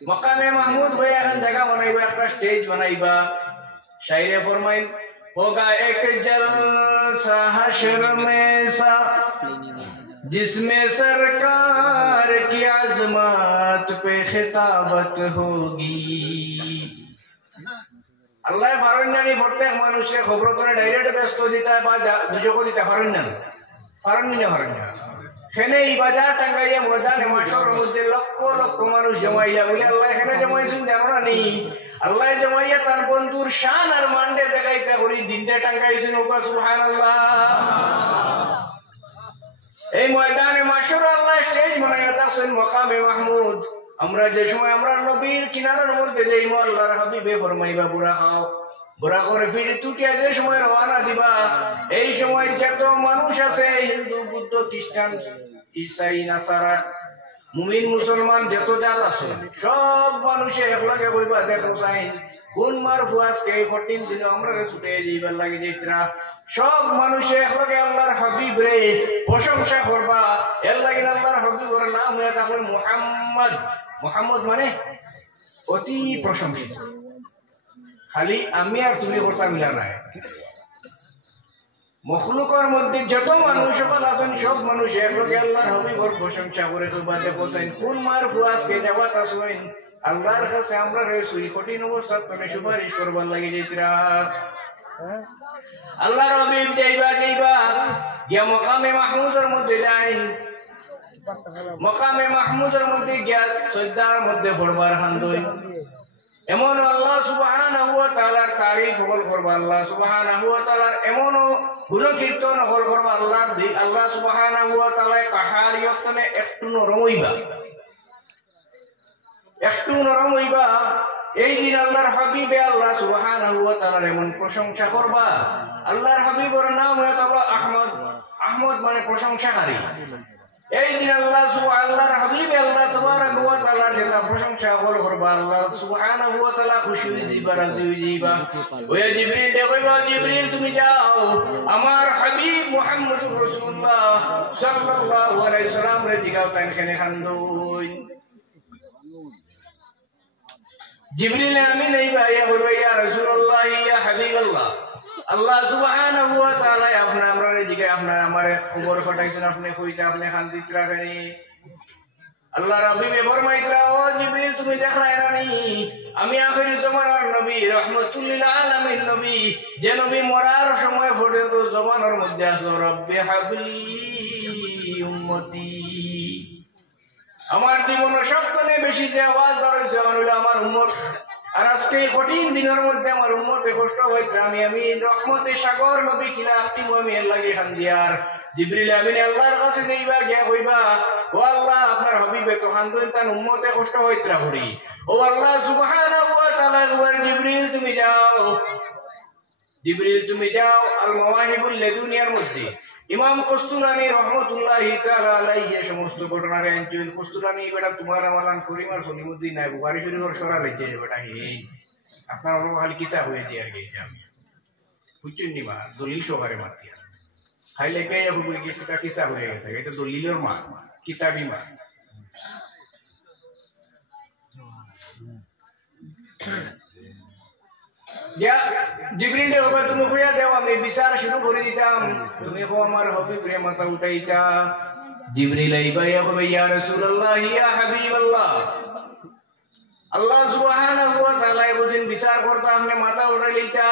মকামে মাহমুদ হয়ে এখন জায়গা বানাইবা, একটা স্টেজ বানাইবা। শাইরে ফরমাইন होगा एक जलसा हश्र में सा जिसमें सरकार की आजमत पे खिताबत होगी। আল্লাহ ফারুন্নানি প্রত্যেক মানুষের খবর করে ডাইরেক্ট ব্যস্ত দিতে বা দুজক দিতে ফারুন্নান ফারুন্নি ফারুন্না এখানে এই বাজার টাঙ্গাইয়া ময়দানে মাসর মধ্যে লক্ষ লক্ষ মানুষ জমাইয়া বলে আল্লাহ এখানে জমাইছেন জানো না নেই। আল্লাহ জমাইয়া তার বন্ধুর শান আর মান্ডে দেখাইতে করি দিনটা টাঙ্গাইছেন ওকা সুবহানাল্লাহ। এই ময়দানে মাসর আল্লাহ স্টেজ বানাইয়া তাছেন মকামে মাহমুদ। আমরা যে সময় আমরা নবীর কিনারার মধ্যে যাইব আল্লাহর হাবিবে ফরমাইবা বুড়া খাও বুড়া করে ফিরে তুটিয়া যে সময় রওনা দিবা এই সময় যত মানুষ আছে হিন্দু বুদ্ধ খ্রিস্টান ইসাই নাসারা মুমিন মুসলমান যত জাত আছে সব মানুষে একলগে বইবা দেখো চাই কোন মার ফুয়াজকে 14 দিনে আমরা ছুটে যাইবার লাগে যাইতরা সব মানুষে একলগে আল্লাহর হাবিব রে প্রশংসা করবা। এর লাগে আল্লাহর হাবিবের নাম হয়ে থাকবে মুহাম্মদ। মুহাম্মদ মানে অতি প্রশংসিত। খালি আমি আর তুমি করতাম মিলা নাই, মখলুকের মধ্যে যত মানুষ সকল আছেন সব মানুষ একলগে আল্লাহর হাবিবের প্রশংসা করে তো বাদে বসেন কোন মার ফুয়াজকে দেওয়া আসবেন আল্লাহর কাছে আমরা রয়েছি কঠিন অবস্থা তোকে সুপারিশ করবার লাগে যাইতরা। আল্লাহর হাবিব যাইবা গিয়া মকামে মাহমুদের মধ্যে যাই। মকামে মাহমুদের মধ্যে গিয়া সজ্জার মধ্যে পড়বার হান্দই এমন আল্লাহ সুবহানাহু ওয়া তাআলার তারিফ হল করবা। আল্লাহ সুবহানাহু ওয়া তাআলার এমন গুণকীর্তন হল করবা। আল্লাহ সুবহানাহু ওয়া তাআলা কাহারিয়তনে একটু নরম হইবা, একটু নরম হইবা। এই দিন আল্লাহর হাবিবে আল্লাহ সুবহানাহু ওয়া তাআলার এমন প্রশংসা করবা। আল্লাহর হাবিবের নাম হলো আহমদ। আহমদ মানে প্রশংসাকারী। এই দিন আল্লাহর হাবিবে আল্লাহ তাবারাক ওয়া তাআলার যেটা প্রশংসা করবা আল্লাহ সুবহানাহু ওয়া তাআলা খুশি হয়ে যাইবা, রাজি হয়ে যাইবা। ওই জিবরিল কইবা জিবরিল তুমি যাও আমার হাবিব মুহাম্মদুর রাসূলুল্লাহ সাল্লাল্লাহু আলাইহি সাল্লাম রে দিগাও তাই এখানে খান্দুই। জিবরিল আমিন এই ভাইয়া বলবে ইয়া রাসূলুল্লাহ ইয়া হাবিবাল্লাহ আল্লাহ সুবহানাহু ওয়া তাআলা আপনার আমরা দিকে আপনার আমারে খবর পাঠাইছেন আপনি কইতা আপনি শান্তিতে রাখেন। আল্লাহ রাব্বি ফরমাইতরা ও জিবরিল তুমি দেখলাই রানি আমি আখির জামানার নবী রাহমাতুল লিল আলামিন নবী যে নবী মরার সময় পর্যন্ত জবানের মধ্যে আসলো রব্বি হাবলি উম্মতি। আমার জীবনে সবচেয়ে বেশি যে আওয়াজ ধরেছে আমার উম্মত। আর আজকে এই কঠিন দিনের মধ্যে আমার উম্মতে কষ্ট হয়েছে আমি রহমতে সাগর নবী কিনা আখতিম আমি এর লাগে খান দিয়ার জিবরিল আমিন আল্লাহর কাছে যাইবা গিয়া কইবা ও আল্লাহ আপনার হাবিবে তো খান্দুন তার উম্মতে কষ্ট হয়েছে করি ও আল্লাহ সুবহানাহু ওয়া তাআলা জিবরিল তুমি যাও, জিবরিল তুমি যাও আল মাওয়াহিবুল লাদুনিয়ার মধ্যে ইমাম কস্তুলানী রহমতুল্লাহি তাআলা আলাইহি সমস্ত ঘটনার আনছেন। কস্তুলানী বেটা তোমার আমালান করিমার সলিমুদ্দিন নাই বুখারী শরীফের সরা লইছে বেটা হে আপনার অন্য খালি কিসা হয়ে দিয়ে আর গেছে আমি বুঝছেন নি মা দলিল সহকারে মাতিয়া খাইলে কে হবে কি সেটা কিসা হয়ে গেছে এটা দলিলের মা কিতাবি মা। জিবরিল হবে তুমি কইয়া দেও আমি বিচার শুরু করে দিতাম তুমি কো আমার হাবিব রে মাথা উঠাইতা। জিবরিল আইবা হবে ইয়া রাসূলুল্লাহ ইয়া হাবিবাল্লাহ আল্লাহ সুবহানাহু ওয়া তাআলা এদিন বিচার করতে আপনি মাথা উঠাইলেইতা।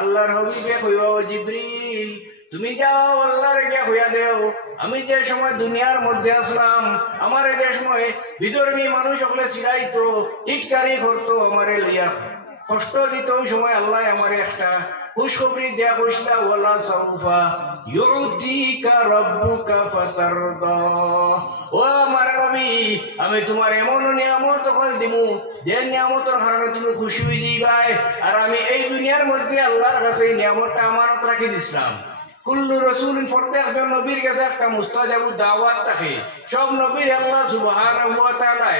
আল্লাহর হাবিবে কইবা ও জিবরিল তুমি যাও আল্লাহরে গিয়া কইয়া দেও আমি যে সময় দুনিয়ার মধ্যে আসলাম আমার যে সময় বিধর্মী মানুষ সকলে চিড়াইতো টিটকারি করতো আমারে লইয়া কষ্ট দিত ওই সময় আল্লাহ আমার একটা খুশখবরি দেয়া বসলা ওয়ালা সাউফা ইউতিকা রাব্বুকা ফাতারদা। ও আমার নবী আমি তোমার এমন নিয়ামত করে দিমু যে নিয়ামতের কারণে তুমি খুশি হয়ে যাইবাই। আর আমি এই দুনিয়ার মধ্যে আল্লাহর কাছে এই নিয়ামতটা আমানত রাখি দিছিলাম। কুল্লু রাসূলিন প্রত্যেকজন নবীর কাছে একটা মুস্তাজাবু দাওয়াত থাকে। সব নবীর আল্লাহ সুবহানাহু ওয়া তাআলা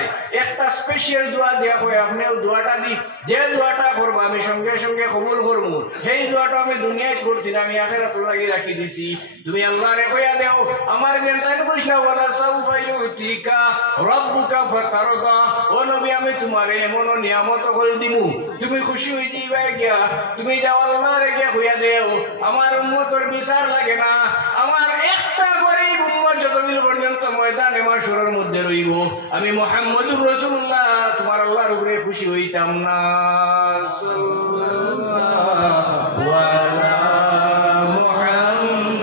একটা স্পেশাল দোয়া দেয়া হয়। আপনিও দোয়াটা দি, যে দোয়াটা করবা আমি সঙ্গে সঙ্গে কবুল করবো। সেই দোয়াটা আমি দুনিয়ায় করছি না, আমি আখিরাতে লাগি রাখি দিছি। তুমি আল্লাহরে কইয়া দেও আমার বেনতাই কইনা ওয়ালা সাউফা ইউতিকা রাব্বুকা ফাতারদা। ও নবী আমি তোমারে এমন নিয়ামত করে দিমু তুমি খুশি হয়ে যাইবা গিয়া। তুমি যাও আল্লাহরে গিয়া কইয়া দেও আমার উম্মতের বিচার লাগে না, আমার একটা গরিব উম্মত যতদিন পর্যন্ত ময়দানে মাশরের মধ্যে রইব আমি মুহাম্মদুর রাসূলুল্লাহ তোমার আল্লাহর উপরে খুশি হইতাম না। সাল্লাল্লাহু আলা মুহাম্মাদ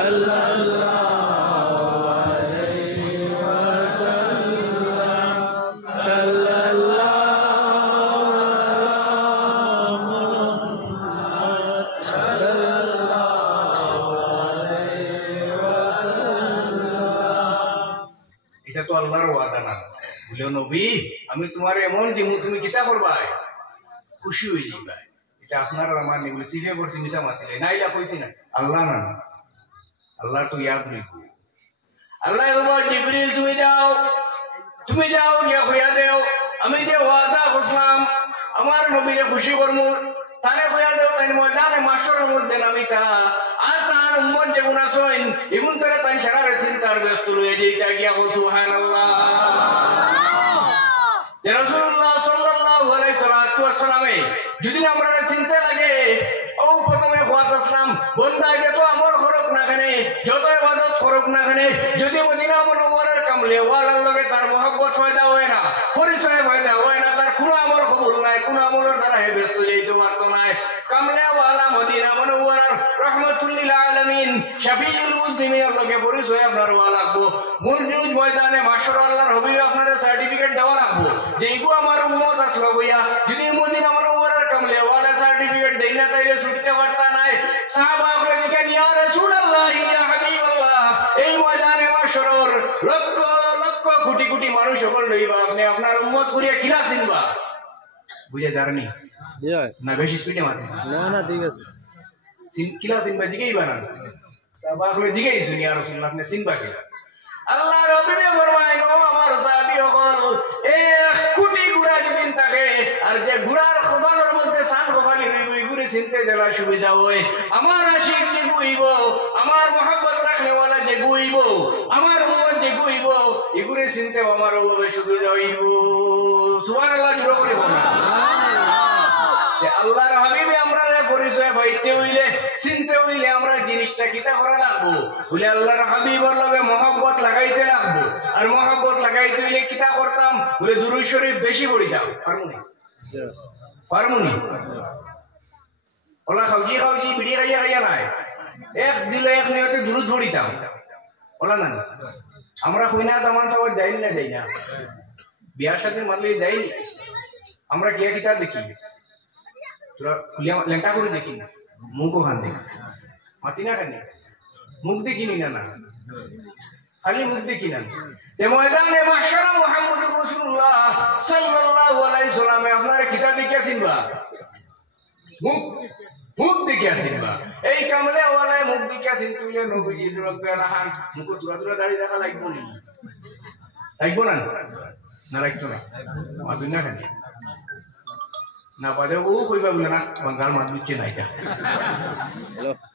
সাল্লাল্লাহু আলাইহি ওয়াসাল্লাম এটা তো আল্লাহর ওয়াদা না। বলে নবী আমি তোমার এমন যে তুমি কিতা করবা খুশি হয়ে যাইবা। এটা আপনার আমার নিবি সিফে পড়ছি মিশা মাতিলে নাইলা কইছি না আল্লাহ না, আল্লাহ তো ইয়াদ রাখবো। আল্লাহ বল জিবরিল তুমি যাও গিয়া কইয়া দেও আমি যে ওয়াদা করলাম আমার নবীরে খুশি করমু তারে কইয়া দেও তাই ময়দানে মাশরের মধ্যে নামিতা। আর তার উম্মত যেগুন আছেন এগুন তারা তাই সারা চিন্তার ব্যস্ত রয়ে যেটা গিয়া সুবহানাল্লাহ। রাসূলুল্লাহ সাল্লাল্লাহু আলাইহি ওয়াসাল্লামে যদি আমরা চিন্তা লাগে ও প্রথমে ওয়াদ আসলাম বন্দা যত আমল করুক না কেন যত ইবাদত করুক না কেন যদি মদিনা মুনাওয়ারার কামলে ওয়ালার লগে তার মহব্বত পয়দা হয় না, পরিচয় পয়দা হয় না, তার কোনো আমল কবুল নাই, কোনো আমলের দ্বারা হে ব্যস্ত যাইতে পারতো না। কামলে ওয়ালা মদিনা মুনাওয়ারার রাহমাতুল লিল আলামিন শাফিউল মুসলিমিনের লগে পরিচয় আপনার হওয়া লাগবো। মুরজুজ ময়দানে মাশর আল্লাহর হাবিব আপনার সার্টিফিকেট দেওয়া লাগবো যে এগো আমার উম্মত আসলো বইয়া। যদি মদিনা মুনাওয়ারার কামলে ওয়ালা সার্টিফিকেট দেই না তাইলে ছুটতে পারতা নাই। সাহাবা বলেন কেন ইয়া রাসূলুল্লাহ ইয়া হাবিবাল্লাহ এই ময়দানে মাশরের লক্ষ লক্ষ কোটি কোটি মানুষ সকল লইবা আপনি আপনার উম্মত করিয়া কিলা চিনবা বুঝে জানি না বেশি স্পিডে মাতিস না ঠিক আছে কিলা চিনবা দিকেই বানান সাহাবা বলে দিকেই শুনি আর রাসূলুল্লাহ আপনি চিনবা কিলা। আল্লাহ রব্বে ফরমায় গো আমার সাহাবী হল এক কোটি ঘোড়া যদি থাকে আর যে ঘোড়ার কপালের মধ্যে সান কপালি রইব এগুলি চিনতে দেওয়া সুবিধা হয়। আমার আশিক যে গুইব আমার মহব্বত রাখলে ওয়ালা যে গুইব আমার উম্মত যে গুইব এগুলি চিনতে আমার ওভাবে সুবিধা হইব। সুবহানাল্লাহ জোরে করে বলেন। আল্লাহর হাবিবে আমরা পরিচয় পাইতে হইলে চিনতে হইলে আমরা জিনিসটা কিতা করা লাগবো বলে আল্লাহর হাবিবের লগে মহব্বত লাগাইতে লাগবো। আর মহব্বত লাগাইতে হইলে কিতা করতাম বলে দুরূদ শরীফ বেশি পড়িতাম। পারমুনি ওলা খাওজি বিড়ি খাইয়া নাই এক দিলে এক নিয়তে দুরূদ পড়িতাম ওলা না। আমরা কইনা তামান সবাই যাই না বিয়ার সাথে মাতলে যাইনি আমরা কিয়া কিতা দেখি তোরা খুলিয়া লেংটা করে দেখি না মুখ ওখান দেখি মাতি না কেন মুখ দেখিনি না খালি মুখ দেখি না। ময়দানে মাহশার মুহাম্মদুর রাসূলুল্লাহ সাল্লাল্লাহু আলাইহি সাল্লামে আপনারা কিতা দেখিয়া চিনবা মুখ দেখিয়া চিনবা। এই কামলে ওয়ালায় মুখ দেখিয়া চিনতে হইলে নবীজি রাখান মুখ তুরা দাড়ি দেখা লাগবো না না লাগতো না মাতুন না কেন না পারে ও কইবা বলে না বাঙ্গাল মাত দিচ্ছে না এটা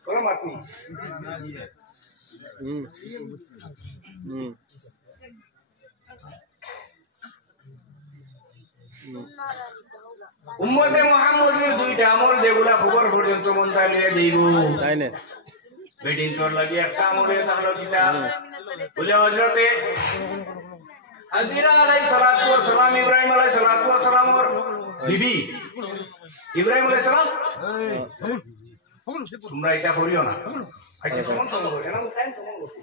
কোনো মাত নেই। উম্মতে মুহাম্মদের দুইটা আমল যেগুলা খবর পর্যন্ত মন চাইলে যাইব তাই না বেডিং তোর লাগি একটা আমলে তাহলে কিতা বলে হযরতে হাজিরা আলাইহিস সালাতু ওয়াস সালাম ইব্রাহিম আলাইহিস সালাতু ওয়াস সালামের বিবি ইব্রাহিম আলাইহিস সালাম তোমরা এটা করিও না আচ্ছা কেমন সঙ্গ করিও না টাইম কেমন করছি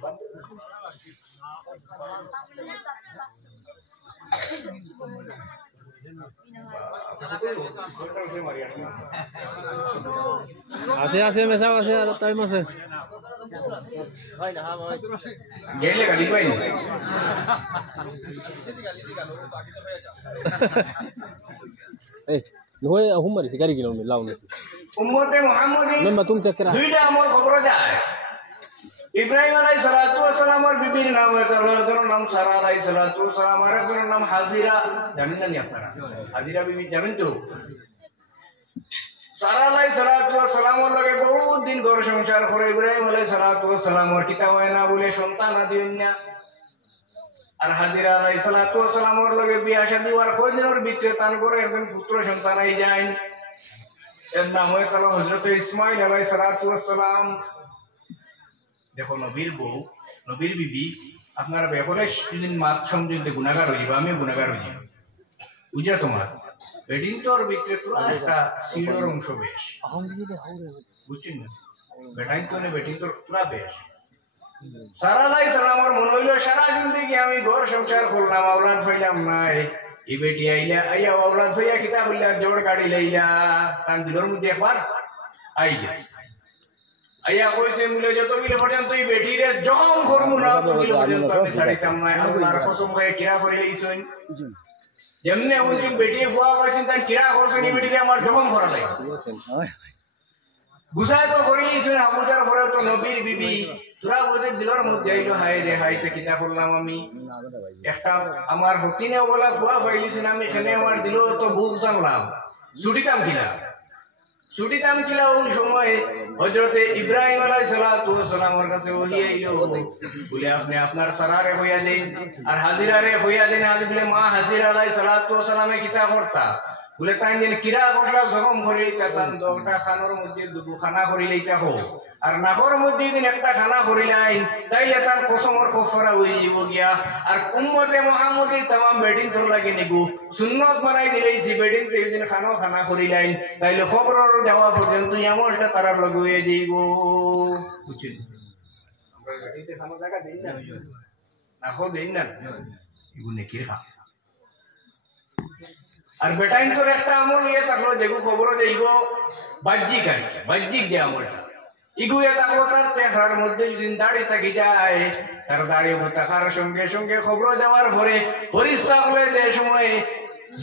আছে মেসাও আছে আর টাইম আছে গেলে গাড়ি পাই এই নহয় আহোম মাৰিছে গাড়ী কিনো লাও নেকি উম্মতে মুহাম্মদী Memang tum cakra. দুইটা আমল খবর যায়। ইব্রাহিম আলাইহিস সালাতু ওয়াস সালামের বিবির নাম একজনের নাম সারা আলাইহিস সালাতু ওয়াস সালাম, আর একজনের নাম হাজিরা। জানেন না নি আপনারা? হাজিরা বিবি জানেন তো? সারা আলাইহিস সালাতু ওয়াস সালামের লগে বহুত দিন ঘর সংসার করে ইব্রাহিম আলাইহিস সালাতু ওয়াস সালামের কিতা হয় না বলে সন্তান আদিন না। আর হাজিরা আলাইহিস সালাতু ওয়াস সালামের লগে বিয়া শাদী হওয়ার কয়দিনের ভিতরে তান করে একজন পুত্র সন্তান আই যায়। এর নাম হয় তাহলে হযরত ইসমাইল আলাইহিস সালাতু ওয়াস সালাম। দেখো নবীর বউ, নবীর বিবি আপনারা বেহলে সেদিন মাত সমঝে গুনাহগার হয়ে যাবে, আমিও গুনাহগার হয়ে যাব। বুঝা তোমার বেডিন তোর ভিতরে পুরো একটা সিডর অংশ বেশ, বুঝছেন না? বেটাইন তো বেটিন তোর পুরা বেশ। সারা আলাইহিস সালামের মনে হইল সারা জিন্দেগি আমি ঘর সংসার করলাম, আওলাদ পাইলাম নাই। এই বেটি আইলা আইয়া আওলাদ পাইয়া কিতা বললা জোড় গাড়ি লইলা তার দিলর মধ্যে একবার আই গেছে। আইয়া কইছে মিলে যত মিলে পর্যন্ত এই বেটিরে জখম করবো না তো মিলে পর্যন্ত আমি ছাড়িতাম না। আল্লাহর কসম খায় কিরা করে লইছেন, যেমনি বলছেন বেটি ফুয়া পাচ্ছেন তাই কিরা করছেন এই বেটিকে আমার জখম করা লাগে। গুছায় তো করে লইছেন হাবুদার পরে তো নবীর বিবি তোরা বোধের দিলর মধ্যে আইলো হায় রে হায় তো কিতা করলাম আমি। একটা আমার হতিনে বলা ফুয়া পাইলিছেন আমি এখানে আমার দিল তো বুক জানলাম ছুটিতাম কিনা ছুটিতাম কিনা। ওই সময় হযরতে ইব্রাহিম আলাইহিস সালাতু ওয়াস সালামের কাছে ওহি আইলো বলে আপনি আপনার সারারে হইয়া দেন আর হাজিরারে হইয়া দেন। আজ বলে মা হাজিরা আলাইহিস সালাতু ওয়াস সালামে কিতা করতা বলে তাই দিন কিরা করলা জখম করে তান দটা খানোর মধ্যে দুটো খানা করিলেইতা হো আর নাগর মধ্যে দিন একটা খানা করিলাই তাইলে তার কসমর কফরা হয়ে যাব গিয়া। আর উম্মতে মুহাম্মদীর तमाम বেডিন তোর লাগে নিগু সুন্নত বানাই দিলেইছি বেডিন তো দিন খানা করিলাই তাইলে খবরের যাওয়া পর্যন্ত আমলটা তারার লগে হয়ে যাইব। বুঝছেন? আমরা বেডিতে খানা জায়গা দেই না না হো দেই না এগুনে কি খা। আর বেটাইন তোর একটা আমল ইয়ে থাকলো যেগু খবর দেইব বাহ্যিক আর কি, বাহ্যিক যে আমলটা ইগুয়ে থাকলো তার চেহারার মধ্যে যদি দাড়ি থাকি যায় তার দাড়ি থাকার সঙ্গে সঙ্গে খবর যাওয়ার পরে ফরিস্তা হলে যে সময়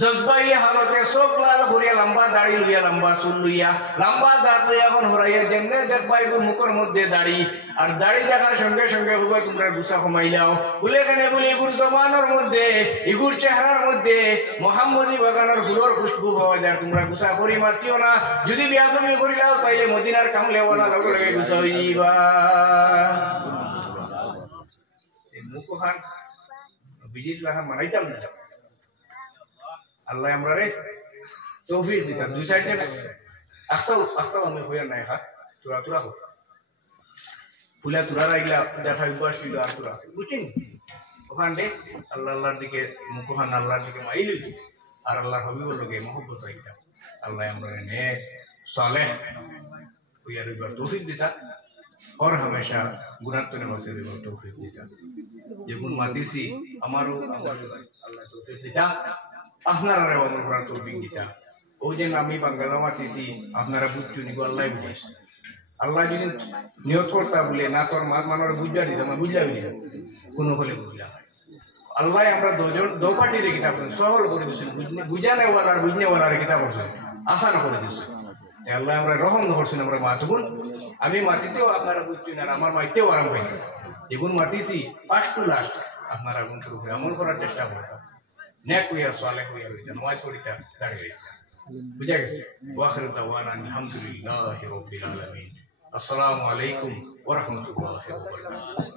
জজবাই হালতে চোখ লাল করিয়া লম্বা দাড়ি লইয়া লম্বা চুল লইয়া লম্বা দাঁত লইয়া এখন হরাইয়া যেমনে দেখবা এগুলো মুখের মধ্যে দাড়ি আর দাড়ি দেখার সঙ্গে সঙ্গে হুবে তোমরা গুসা কমাইলাও বলে কেন বলে এগুর জমানোর মধ্যে এগুর চেহারার মধ্যে মোহাম্মদী বাগানের ফুলের খুশবু পাওয়া যায়। তোমরা গুসা করি মারছিও না, যদি বিয়াদবি করিলাও তাইলে মদিনার কামলেওয়ালা লগে লগে গুসা হয়ে যাইবা। এই মুখখান বিজিত লাগান মানাইতাম না। আল্লাহ আমরা রে তৌফিক দিতাম দুই সাইডে আস্তাও আমি হইয়া নাই খা তুরা হোক ফুলা তুরা রাইলা দেখা উপাসিল আর তুরা বুঝছেন ওখান দে আল্লাহর দিকে মুখখান আল্লাহর দিকে মাইলি আর আল্লাহ হবিবর লগে মহব্বত রাইতাম। আল্লাহ আমরা নে সালেহ হইয়া রইবার তৌফিক দিতা और हमेशा गुनाहतने बसे रहिবার তৌফিক দিতা। যেগুন মাতিছি আমারও আল্লাহ তৌফিক দিতা, আপনারা আমল করার তৌফিক দিতা। ওই যে আমি বাঙ্গালা মাতিছি আপনারা বুঝছো নিগো আল্লাহ বুঝেছে। আল্লাহ যদি নিয়ত করতা বলে না তোর মাত মানার বুঝা দিতাম বুঝলা বুঝি কোনো হলে বুঝলা হয়। আল্লাহ আমরা দো পার্টির কিতাব সহল করে দিচ্ছেন, বুঝানেওয়ালার বুঝনেওয়ালার কিতাব করছেন আসান করে দিচ্ছেন। আল্লাহ আমরা রহম করছেন আমরা মাতগুন আমি মাটিতেও আপনারা বুঝছেন আর আমার মাটিতেও আরাম পাইছি। যেগুন মাতিছি ফার্স্ট টু লাস্ট আপনারা গুণ করে আমল করার চেষ্টা করতাম। নেক হইয়া সালেহ হইয়া রইতা নয় পড়িতা দাঁড়িয়ে রইতা। বুঝা গেছে? ওয়াখির দাওয়ানা আলহামদুলিল্লাহি রাব্বিল আলামিন। আসসালামু আলাইকুম ওয়া রাহমাতুল্লাহি ওয়া বারাকাতুহু।